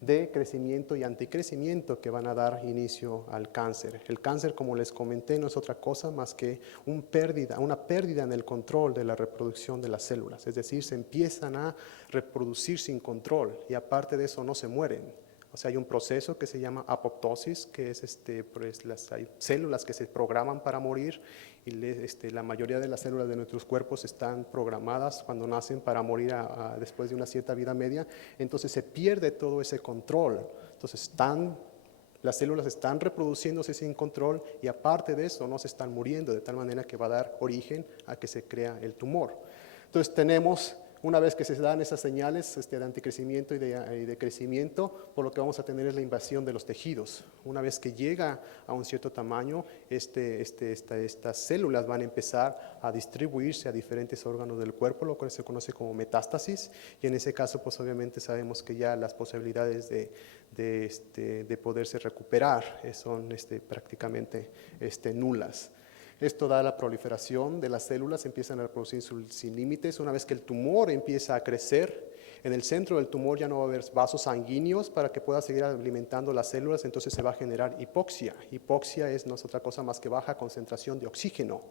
de crecimiento y anticrecimiento que van a dar inicio al cáncer. El cáncer, como les comenté, no es otra cosa más que una pérdida en el control de la reproducción de las células, es decir, se empiezan a reproducir sin control y aparte de eso no se mueren. O sea, hay un proceso que se llama apoptosis, que es hay células que se programan para morir y la mayoría de las células de nuestros cuerpos están programadas cuando nacen para morir después de una cierta vida media. Entonces se pierde todo ese control. Entonces las células están reproduciéndose sin control y aparte de eso no se están muriendo, de tal manera que va a dar origen a que se crea el tumor. Entonces tenemos Una vez que se dan esas señales de anticrecimiento y de crecimiento, por lo que vamos a tener es la invasión de los tejidos. Una vez que llega a un cierto tamaño, estas células van a empezar a distribuirse a diferentes órganos del cuerpo, lo cual se conoce como metástasis, y en ese caso, pues obviamente sabemos que ya las posibilidades de poderse recuperar son prácticamente nulas. Esto da la proliferación de las células, empiezan a reproducir sin límites. Una vez que el tumor empieza a crecer, en el centro del tumor ya no va a haber vasos sanguíneos para que pueda seguir alimentando las células, entonces se va a generar hipoxia. Hipoxia no es otra cosa más que baja concentración de oxígeno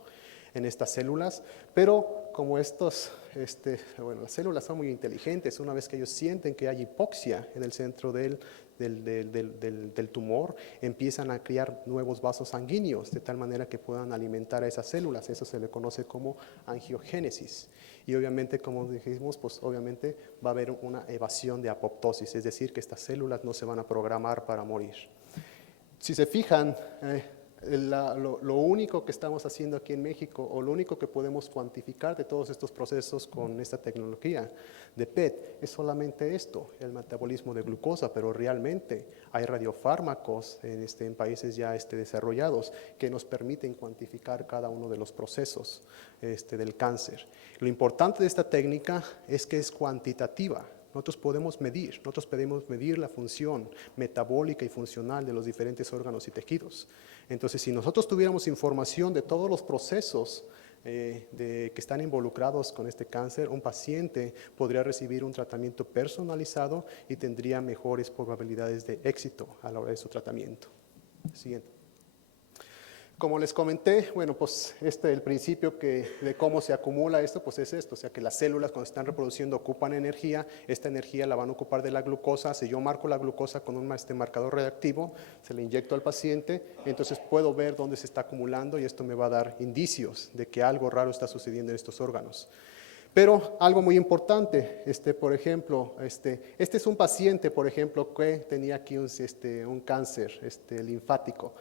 en estas células, pero como las células son muy inteligentes, una vez que ellos sienten que hay hipoxia en el centro del tumor, empiezan a crear nuevos vasos sanguíneos, de tal manera que puedan alimentar a esas células. Eso se le conoce como angiogénesis. Y obviamente, como dijimos, pues obviamente va a haber una evasión de apoptosis, es decir, que estas células no se van a programar para morir. Si se fijan, lo único que estamos haciendo aquí en México, o lo único que podemos cuantificar de todos estos procesos con esta tecnología de PET, es solamente esto, el metabolismo de glucosa, pero realmente hay radiofármacos en países ya desarrollados que nos permiten cuantificar cada uno de los procesos del cáncer. Lo importante de esta técnica es que es cuantitativa. Nosotros podemos medir la función metabólica y funcional de los diferentes órganos y tejidos. Entonces, si nosotros tuviéramos información de todos los procesos que están involucrados con este cáncer, un paciente podría recibir un tratamiento personalizado y tendría mejores probabilidades de éxito a la hora de su tratamiento. Siguiente. Como les comenté, bueno, pues el principio de cómo se acumula esto, pues es esto, o sea que las células cuando están reproduciendo ocupan energía, esta energía la van a ocupar de la glucosa. Si yo marco la glucosa con un marcador reactivo, se le inyecto al paciente, entonces puedo ver dónde se está acumulando y esto me va a dar indicios de que algo raro está sucediendo en estos órganos. Pero algo muy importante, por ejemplo, este es un paciente, por ejemplo, que tenía aquí un cáncer linfático.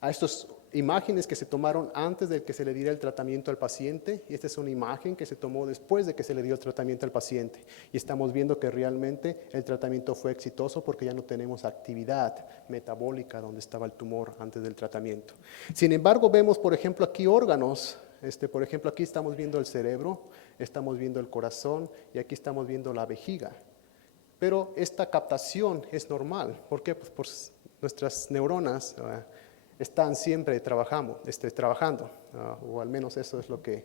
A estas imágenes que se tomaron antes de que se le diera el tratamiento al paciente, y esta es una imagen que se tomó después de que se le dio el tratamiento al paciente. Y estamos viendo que realmente el tratamiento fue exitoso porque ya no tenemos actividad metabólica donde estaba el tumor antes del tratamiento. Sin embargo, vemos, por ejemplo, aquí órganos. Por ejemplo, aquí estamos viendo el cerebro, estamos viendo el corazón y aquí estamos viendo la vejiga. Pero esta captación es normal. ¿Por qué? Pues por nuestras neuronas están siempre trabajando, o al menos eso es lo que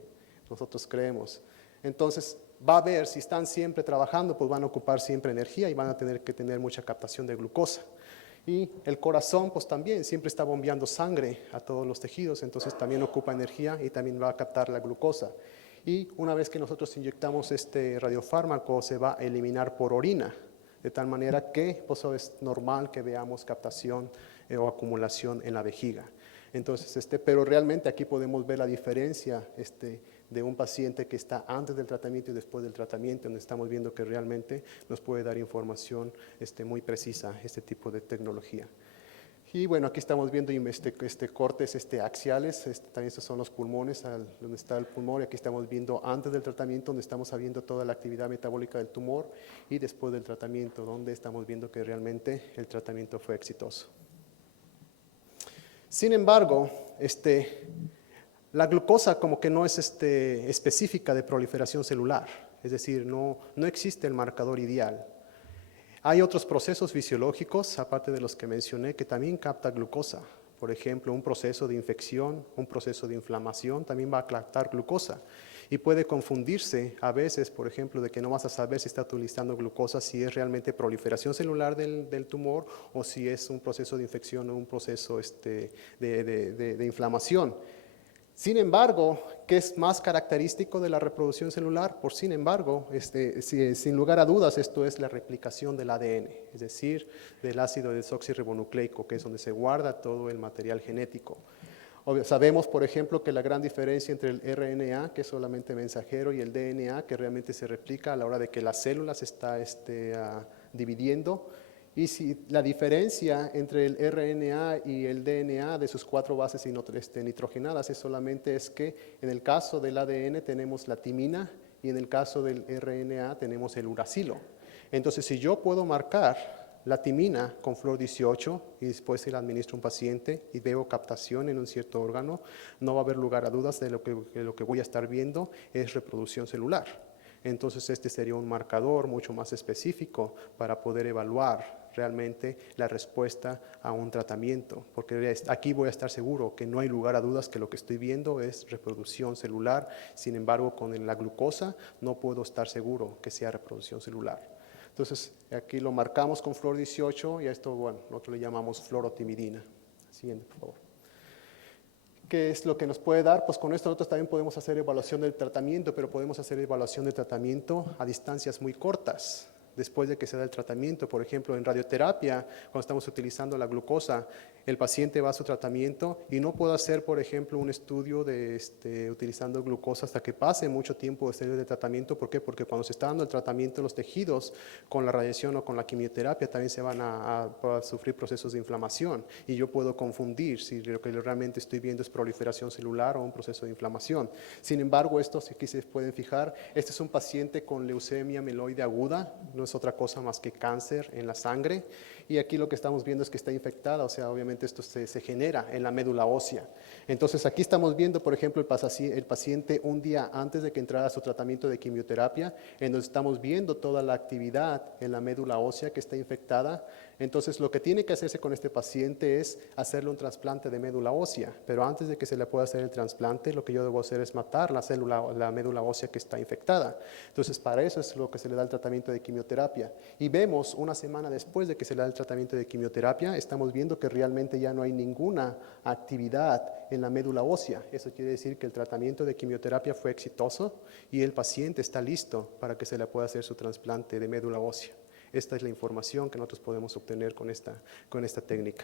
nosotros creemos. Entonces, va a ver, si están siempre trabajando, pues van a ocupar siempre energía y van a tener que tener mucha captación de glucosa. Y el corazón, pues también siempre está bombeando sangre a todos los tejidos, entonces también ocupa energía y también va a captar la glucosa. Y una vez que nosotros inyectamos este radiofármaco, se va a eliminar por orina, de tal manera que pues, es normal que veamos captación o acumulación en la vejiga. Entonces, pero realmente aquí podemos ver la diferencia de un paciente que está antes del tratamiento y después del tratamiento, donde estamos viendo que realmente nos puede dar información muy precisa este tipo de tecnología. Y bueno, aquí estamos viendo cortes axiales, también estos son los pulmones, donde está el pulmón, y aquí estamos viendo antes del tratamiento, donde estamos viendo toda la actividad metabólica del tumor, y después del tratamiento, donde estamos viendo que realmente el tratamiento fue exitoso. Sin embargo, la glucosa como que no es específica de proliferación celular, es decir, no existe el marcador ideal. Hay otros procesos fisiológicos, aparte de los que mencioné, que también capta glucosa. Por ejemplo, un proceso de infección, un proceso de inflamación también va a captar glucosa. Y puede confundirse a veces, por ejemplo, de que no vas a saber si está utilizando glucosa, si es realmente proliferación celular del tumor o si es un proceso de infección o un proceso de inflamación. Sin embargo, ¿qué es más característico de la reproducción celular? Sin embargo, sin lugar a dudas, esto es la replicación del ADN, es decir, del ácido desoxirribonucleico, que es donde se guarda todo el material genético. Sabemos, por ejemplo, que la gran diferencia entre el RNA, que es solamente mensajero, y el DNA, que realmente se replica a la hora de que las células se está dividiendo. Y si la diferencia entre el RNA y el DNA de sus 4 bases nitrogenadas solamente es que en el caso del ADN tenemos la timina y en el caso del RNA tenemos el uracilo. Entonces, si yo puedo marcar la timina con flor 18 y después se la administro a un paciente y veo captación en un cierto órgano, no va a haber lugar a dudas de lo que voy a estar viendo es reproducción celular. Entonces, este sería un marcador mucho más específico para poder evaluar realmente la respuesta a un tratamiento, porque aquí voy a estar seguro que no hay lugar a dudas que lo que estoy viendo es reproducción celular. Sin embargo, con la glucosa no puedo estar seguro que sea reproducción celular. Entonces, aquí lo marcamos con flor 18 y a esto, bueno, nosotros le llamamos fluorotimidina. Siguiente, por favor. ¿Qué es lo que nos puede dar? Pues con esto nosotros también podemos hacer evaluación del tratamiento, pero podemos hacer evaluación de tratamiento a distancias muy cortas. Después de que se da el tratamiento, por ejemplo, en radioterapia, cuando estamos utilizando la glucosa, el paciente va a su tratamiento y no puedo hacer, por ejemplo, un estudio utilizando glucosa hasta que pase mucho tiempo de tratamiento. ¿Por qué? Porque cuando se está dando el tratamiento, los tejidos con la radiación o con la quimioterapia también se van a sufrir procesos de inflamación y yo puedo confundir si lo que realmente estoy viendo es proliferación celular o un proceso de inflamación. Sin embargo, estos aquí se pueden fijar, este es un paciente con leucemia mieloide aguda, no es otra cosa más que cáncer en la sangre, y aquí lo que estamos viendo es que está infectada, o sea, obviamente esto se genera en la médula ósea. Entonces aquí estamos viendo, por ejemplo, el paciente un día antes de que entrara a su tratamiento de quimioterapia, en donde estamos viendo toda la actividad en la médula ósea que está infectada. Entonces lo que tiene que hacerse con este paciente es hacerle un trasplante de médula ósea, pero antes de que se le pueda hacer el trasplante, lo que yo debo hacer es matar la médula ósea que está infectada. Entonces para eso es lo que se le da el tratamiento de quimioterapia. Y vemos una semana después de que se le da el tratamiento de quimioterapia, estamos viendo que realmente ya no hay ninguna actividad en la médula ósea. Eso quiere decir que el tratamiento de quimioterapia fue exitoso y el paciente está listo para que se le pueda hacer su trasplante de médula ósea. Esta es la información que nosotros podemos obtener con esta técnica.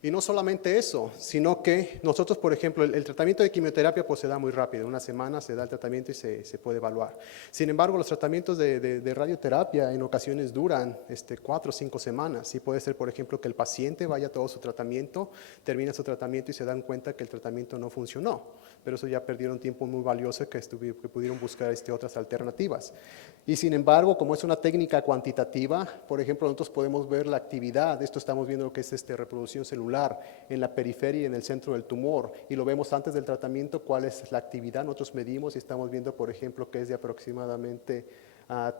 Y no solamente eso, sino que nosotros, por ejemplo, el tratamiento de quimioterapia pues se da muy rápido, en una semana se da el tratamiento y se puede evaluar. Sin embargo, los tratamientos de radioterapia en ocasiones duran 4 o 5 semanas. Y puede ser, por ejemplo, que el paciente vaya todo su tratamiento, termina su tratamiento y se dan cuenta que el tratamiento no funcionó. Pero eso ya perdieron tiempo muy valioso que pudieron buscar otras alternativas. Y sin embargo, como es una técnica cuantitativa, por ejemplo, nosotros podemos ver la actividad. Esto estamos viendo lo que es reproducción celular en la periferia y en el centro del tumor, y lo vemos antes del tratamiento, cuál es la actividad. Nosotros medimos y estamos viendo, por ejemplo, que es de aproximadamente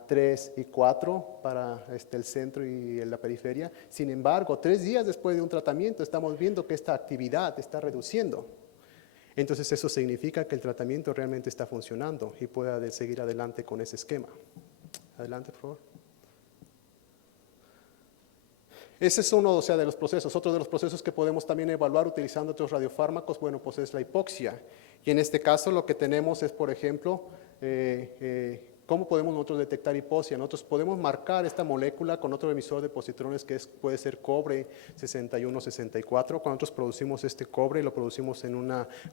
3 y 4 para el centro y la periferia. Sin embargo, 3 días después de un tratamiento estamos viendo que esta actividad está reduciendo. Entonces eso significa que el tratamiento realmente está funcionando y puede seguir adelante con ese esquema. Adelante, por favor. Ese es uno, de los procesos. Otro de los procesos que podemos también evaluar utilizando otros radiofármacos, bueno, pues es la hipoxia. Y en este caso lo que tenemos es, por ejemplo, ¿cómo podemos nosotros detectar hipoxia? Nosotros podemos marcar esta molécula con otro emisor de positrones que puede ser cobre 6164. Cuando nosotros producimos este cobre, lo producimos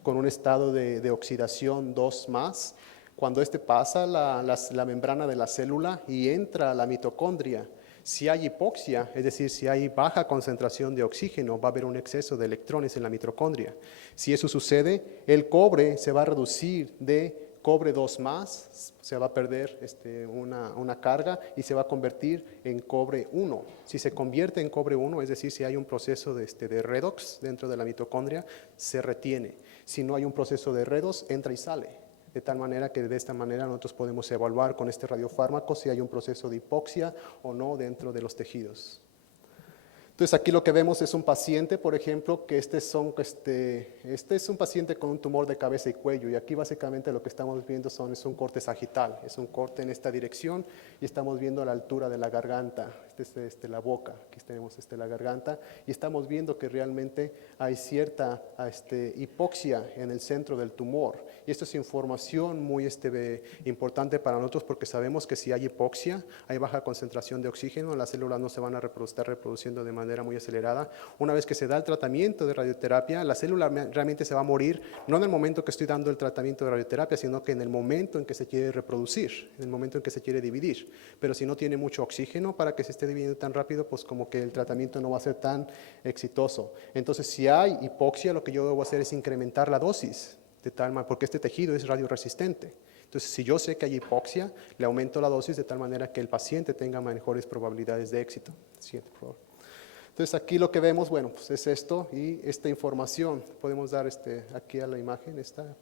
con un estado de oxidación 2+. Cuando pasa la membrana de la célula y entra a la mitocondria, si hay hipoxia, es decir, si hay baja concentración de oxígeno, va a haber un exceso de electrones en la mitocondria. Si eso sucede, el cobre se va a reducir de cobre 2+, se va a perder una carga y se va a convertir en cobre 1. Si se convierte en cobre 1, es decir, si hay un proceso de redox dentro de la mitocondria, se retiene. Si no hay un proceso de redox, entra y sale. De tal manera que de esta manera nosotros podemos evaluar con este radiofármaco si hay un proceso de hipoxia o no dentro de los tejidos. Entonces aquí lo que vemos es un paciente, por ejemplo, que este es un paciente con un tumor de cabeza y cuello, y aquí básicamente lo que estamos viendo es un corte sagital, es un corte en esta dirección y estamos viendo a la altura de la garganta, la boca, aquí tenemos la garganta, y estamos viendo que realmente hay cierta hipoxia en el centro del tumor. Y esto es información muy importante para nosotros porque sabemos que si hay hipoxia, hay baja concentración de oxígeno, las células no se van a estar reproduciendo de manera muy acelerada. Una vez que se da el tratamiento de radioterapia, la célula realmente se va a morir, no en el momento que estoy dando el tratamiento de radioterapia, sino que en el momento en que se quiere reproducir, en el momento en que se quiere dividir. Pero si no tiene mucho oxígeno para que se esté dividiendo tan rápido, pues como que el tratamiento no va a ser tan exitoso. Entonces, si hay hipoxia, lo que yo debo hacer es incrementar la dosis, de tal manera, porque este tejido es radioresistente. Entonces, si yo sé que hay hipoxia, le aumento la dosis de tal manera que el paciente tenga mejores probabilidades de éxito. Siguiente, por favor. Entonces, aquí lo que vemos, bueno, pues es esto y esta información. Podemos dar aquí a la imagen, Entonces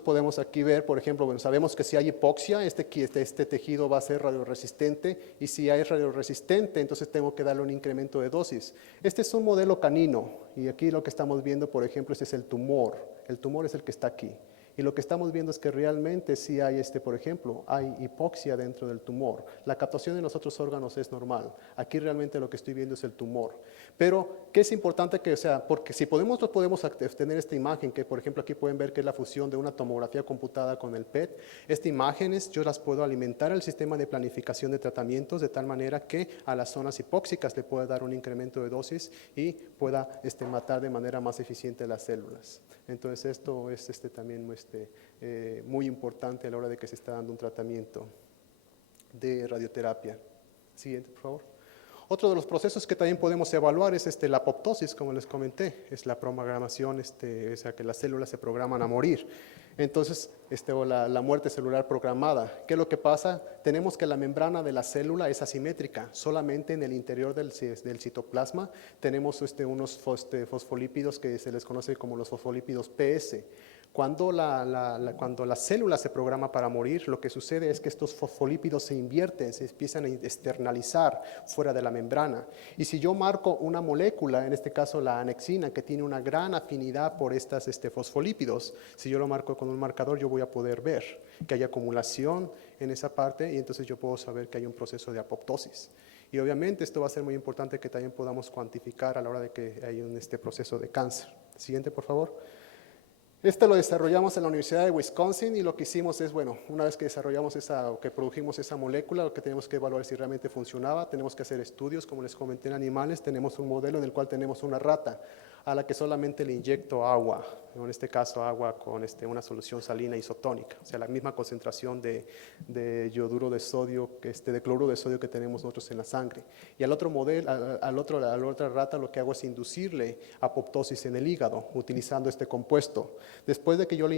podemos aquí ver, por ejemplo, bueno, sabemos que si hay hipoxia, este tejido va a ser radioresistente, y si hay radioresistente, entonces tengo que darle un incremento de dosis. Este es un modelo canino, y aquí lo que estamos viendo, por ejemplo, este es el tumor. El tumor es el que está aquí. Y lo que estamos viendo es que realmente sí hay, por ejemplo, hay hipoxia dentro del tumor. La captación de los otros órganos es normal. Aquí realmente lo que estoy viendo es el tumor. Pero, ¿qué es importante que, o sea, porque si podemos obtener esta imagen, que por ejemplo aquí pueden ver que es la fusión de una tomografía computada con el PET. Estas imágenes yo las puedo alimentar al sistema de planificación de tratamientos de tal manera que a las zonas hipóxicas le pueda dar un incremento de dosis y pueda matar de manera más eficiente las células. Entonces esto es también muy importante a la hora de que se está dando un tratamiento de radioterapia. Siguiente, por favor. Otro de los procesos que también podemos evaluar es la apoptosis, como les comenté, es la programación, o sea, que las células se programan a morir. Entonces, o la muerte celular programada. ¿Qué es lo que pasa? Tenemos que la membrana de la célula es asimétrica, solamente en el interior del citoplasma tenemos unos fosfolípidos que se les conoce como los fosfolípidos PS. Cuando la célula se programa para morir, lo que sucede es que estos fosfolípidos se invierten, se empiezan a externalizar fuera de la membrana. Y si yo marco una molécula, en este caso la anexina, que tiene una gran afinidad por estos fosfolípidos, si yo lo marco con un marcador, yo voy a poder ver que hay acumulación en esa parte y entonces yo puedo saber que hay un proceso de apoptosis. Y obviamente esto va a ser muy importante que también podamos cuantificar a la hora de que hay este proceso de cáncer. Siguiente, por favor. Este lo desarrollamos en la Universidad de Wisconsin y lo que hicimos es, bueno, una vez que desarrollamos que produjimos esa molécula, lo que tenemos que evaluar es si realmente funcionaba, tenemos que hacer estudios, como les comenté en animales, tenemos un modelo en el cual tenemos una rata a la que solamente le inyecto agua, en este caso agua con una solución salina isotónica, o sea, la misma concentración de yoduro de sodio, de cloruro de sodio que tenemos nosotros en la sangre. Y al otro modelo, a la otra rata lo que hago es inducirle apoptosis en el hígado, utilizando este compuesto. Después de que yo le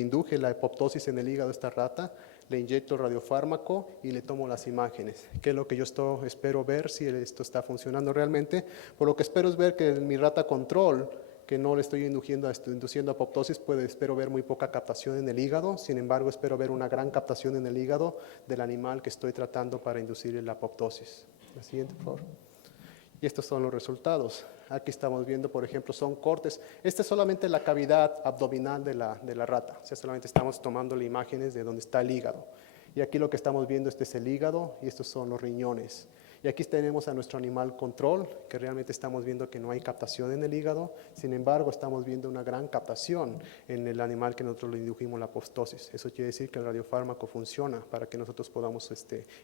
induje la apoptosis en el hígado a esta rata, le inyecto el radiofármaco y le tomo las imágenes, que es lo que yo espero ver si esto está funcionando realmente. Por lo que espero es ver que en mi rata control, que no le estoy induciendo apoptosis, espero ver muy poca captación en el hígado. Sin embargo, espero ver una gran captación en el hígado del animal que estoy tratando para inducir la apoptosis. La siguiente, por favor. Y estos son los resultados. Aquí estamos viendo, por ejemplo, son cortes. Esta es solamente la cavidad abdominal de la rata. O sea, solamente estamos tomando las imágenes de donde está el hígado. Y aquí lo que estamos viendo, este es el hígado y estos son los riñones. Y aquí tenemos a nuestro animal control, que realmente estamos viendo que no hay captación en el hígado. Sin embargo, estamos viendo una gran captación en el animal que nosotros le indujimos la apoptosis. Eso quiere decir que el radiofármaco funciona para que nosotros podamos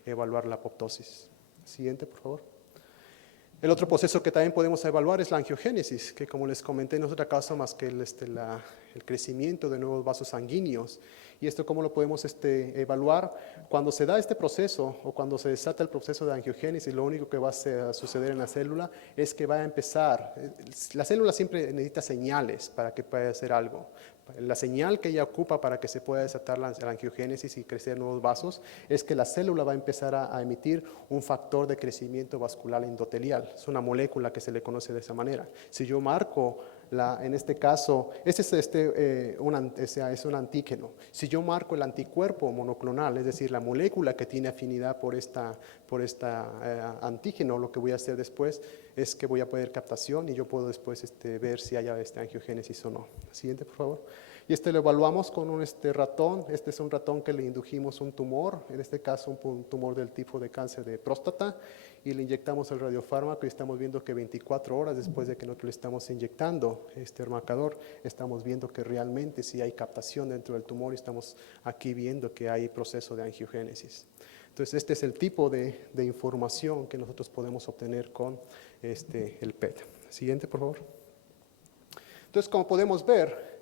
evaluar la apoptosis. Siguiente, por favor. El otro proceso que también podemos evaluar es la angiogénesis, que como les comenté no es otra cosa más que el crecimiento de nuevos vasos sanguíneos. ¿Y esto cómo lo podemos evaluar? Cuando se da este proceso o cuando se desata el proceso de angiogénesis, lo único que va a suceder en la célula es que va a empezar, la célula siempre necesita señales para que pueda hacer algo. La señal que ella ocupa para que se pueda desatar la angiogénesis y crecer nuevos vasos es que la célula va a empezar a emitir un factor de crecimiento vascular endotelial. Es una molécula que se le conoce de esa manera. Si yo marco, en este caso, es un antígeno. Si yo marco el anticuerpo monoclonal, es decir, la molécula que tiene afinidad por esta antígeno, lo que voy a hacer después es que voy a poner captación y yo puedo después ver si hay angiogénesis o no. Siguiente, por favor. Y lo evaluamos con un ratón. Este es un ratón que le indujimos un tumor, en este caso un tumor del tipo de cáncer de próstata, y le inyectamos el radiofármaco y estamos viendo que 24 horas después de que nosotros le estamos inyectando este marcador, estamos viendo que realmente sí hay captación dentro del tumor y estamos aquí viendo que hay proceso de angiogénesis. Entonces, este es el tipo de información que nosotros podemos obtener con el PET. Siguiente, por favor. Entonces, como podemos ver,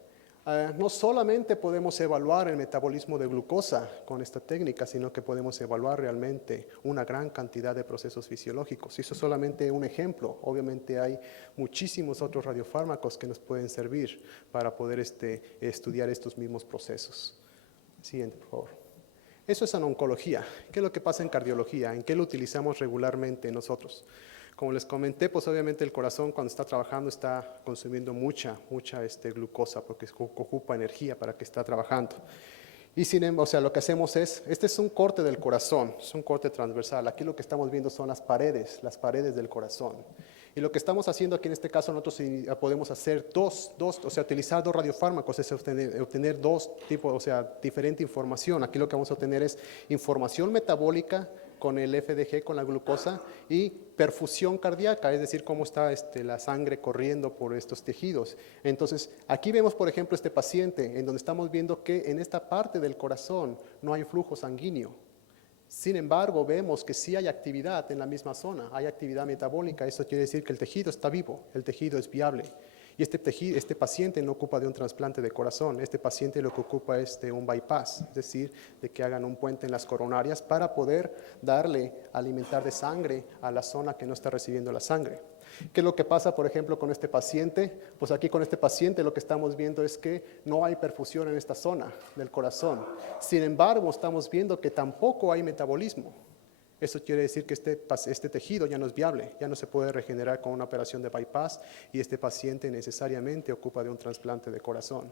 No solamente podemos evaluar el metabolismo de glucosa con esta técnica, sino que podemos evaluar realmente una gran cantidad de procesos fisiológicos. Y eso es solamente un ejemplo. Obviamente hay muchísimos otros radiofármacos que nos pueden servir para poder estudiar estos mismos procesos. Siguiente, por favor. Eso es en oncología. ¿Qué es lo que pasa en cardiología? ¿En qué lo utilizamos regularmente nosotros? Como les comenté, pues obviamente el corazón cuando está trabajando está consumiendo mucha glucosa porque ocupa energía para que está trabajando. Y o sea, lo que hacemos este es un corte del corazón, es un corte transversal. Aquí lo que estamos viendo son las paredes del corazón. Y lo que estamos haciendo aquí en este caso nosotros podemos hacer o sea, utilizar dos radiofármacos, es obtener dos tipos, o sea, diferente información. Aquí lo que vamos a obtener es información metabólica con el FDG, con la glucosa, y perfusión cardíaca, es decir, cómo está la sangre corriendo por estos tejidos. Entonces, aquí vemos, por ejemplo, este paciente, en donde estamos viendo que en esta parte del corazón no hay flujo sanguíneo. Sin embargo, vemos que sí hay actividad en la misma zona, hay actividad metabólica. Eso quiere decir que el tejido está vivo, el tejido es viable. Y este paciente no ocupa de un trasplante de corazón, este paciente lo que ocupa es de un bypass, es decir, de que hagan un puente en las coronarias para poder alimentar de sangre a la zona que no está recibiendo la sangre. ¿Qué es lo que pasa, por ejemplo, con este paciente? Pues aquí con este paciente lo que estamos viendo es que no hay perfusión en esta zona del corazón. Sin embargo, estamos viendo que tampoco hay metabolismo. Eso quiere decir que este tejido ya no es viable, ya no se puede regenerar con una operación de bypass y este paciente necesariamente ocupa de un trasplante de corazón.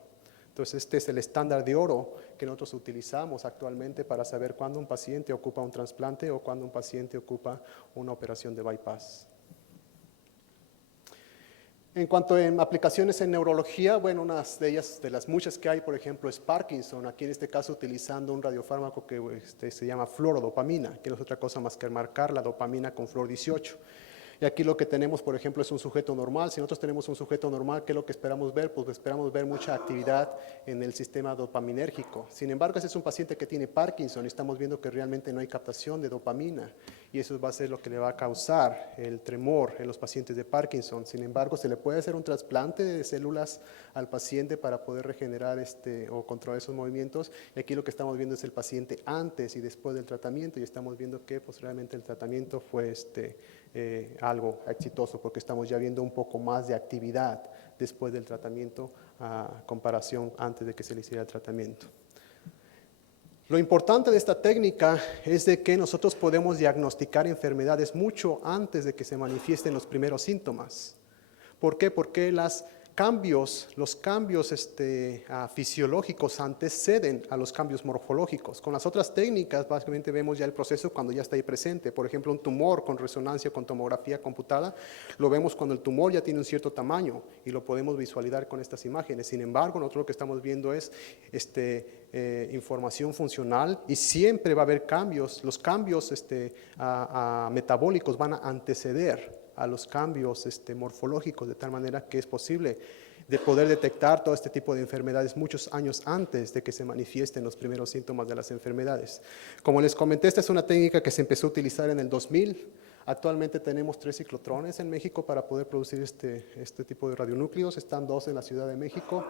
Entonces, este es el estándar de oro que nosotros utilizamos actualmente para saber cuándo un paciente ocupa un trasplante o cuándo un paciente ocupa una operación de bypass. En cuanto a aplicaciones en neurología, bueno, una de ellas, de las muchas que hay, por ejemplo, es Parkinson, aquí en este caso utilizando un radiofármaco que se llama fluorodopamina, que no es otra cosa más que marcar la dopamina con fluor 18. Y aquí lo que tenemos, por ejemplo, es un sujeto normal. Si nosotros tenemos un sujeto normal, ¿qué es lo que esperamos ver? Pues esperamos ver mucha actividad en el sistema dopaminérgico. Sin embargo, ese es un paciente que tiene Parkinson y estamos viendo que realmente no hay captación de dopamina y eso va a ser lo que le va a causar el tremor en los pacientes de Parkinson. Sin embargo, se le puede hacer un trasplante de células al paciente para poder regenerar o controlar esos movimientos. Y aquí lo que estamos viendo es el paciente antes y después del tratamiento y estamos viendo que pues, realmente el tratamiento fue algo exitoso porque estamos ya viendo un poco más de actividad después del tratamiento a comparación antes de que se le hiciera el tratamiento. Lo importante de esta técnica es de que nosotros podemos diagnosticar enfermedades mucho antes de que se manifiesten los primeros síntomas. ¿Por qué? Porque los cambios fisiológicos anteceden a los cambios morfológicos. Con las otras técnicas, básicamente vemos ya el proceso cuando ya está ahí presente. Por ejemplo, un tumor con resonancia con tomografía computada, lo vemos cuando el tumor ya tiene un cierto tamaño y lo podemos visualizar con estas imágenes. Sin embargo, nosotros lo que estamos viendo es información funcional y siempre va a haber cambios. Los cambios metabólicos van a anteceder a los cambios morfológicos, de tal manera que es posible de poder detectar todo este tipo de enfermedades muchos años antes de que se manifiesten los primeros síntomas de las enfermedades. Como les comenté, esta es una técnica que se empezó a utilizar en el 2000. Actualmente tenemos 3 ciclotrones en México para poder producir este tipo de radionúcleos. Están 2 en la Ciudad de México.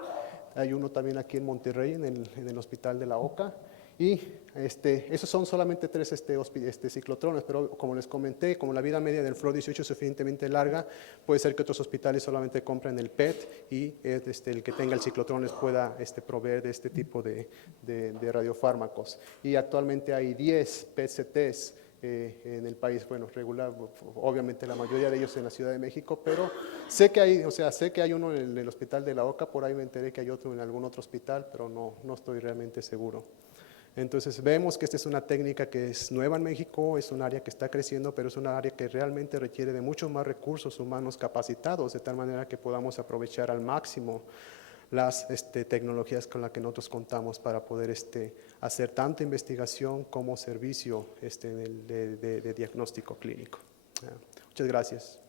Hay uno también aquí en Monterrey, en el Hospital de la OCA. Y esos son solamente 3 ciclotrones, pero como les comenté, como la vida media del fluor 18 es suficientemente larga, puede ser que otros hospitales solamente compren el PET y el que tenga el ciclotrón les pueda proveer de este tipo de radiofármacos. Y actualmente hay 10 PET-CTs en el país, bueno, regular, obviamente la mayoría de ellos en la Ciudad de México, pero sé que hay uno en el Hospital de la OCA, por ahí me enteré que hay otro en algún otro hospital, pero no estoy realmente seguro. Entonces vemos que esta es una técnica que es nueva en México, es un área que está creciendo, pero es un área que realmente requiere de muchos más recursos humanos capacitados, de tal manera que podamos aprovechar al máximo las tecnologías con las que nosotros contamos para poder hacer tanto investigación como servicio de diagnóstico clínico. Muchas gracias.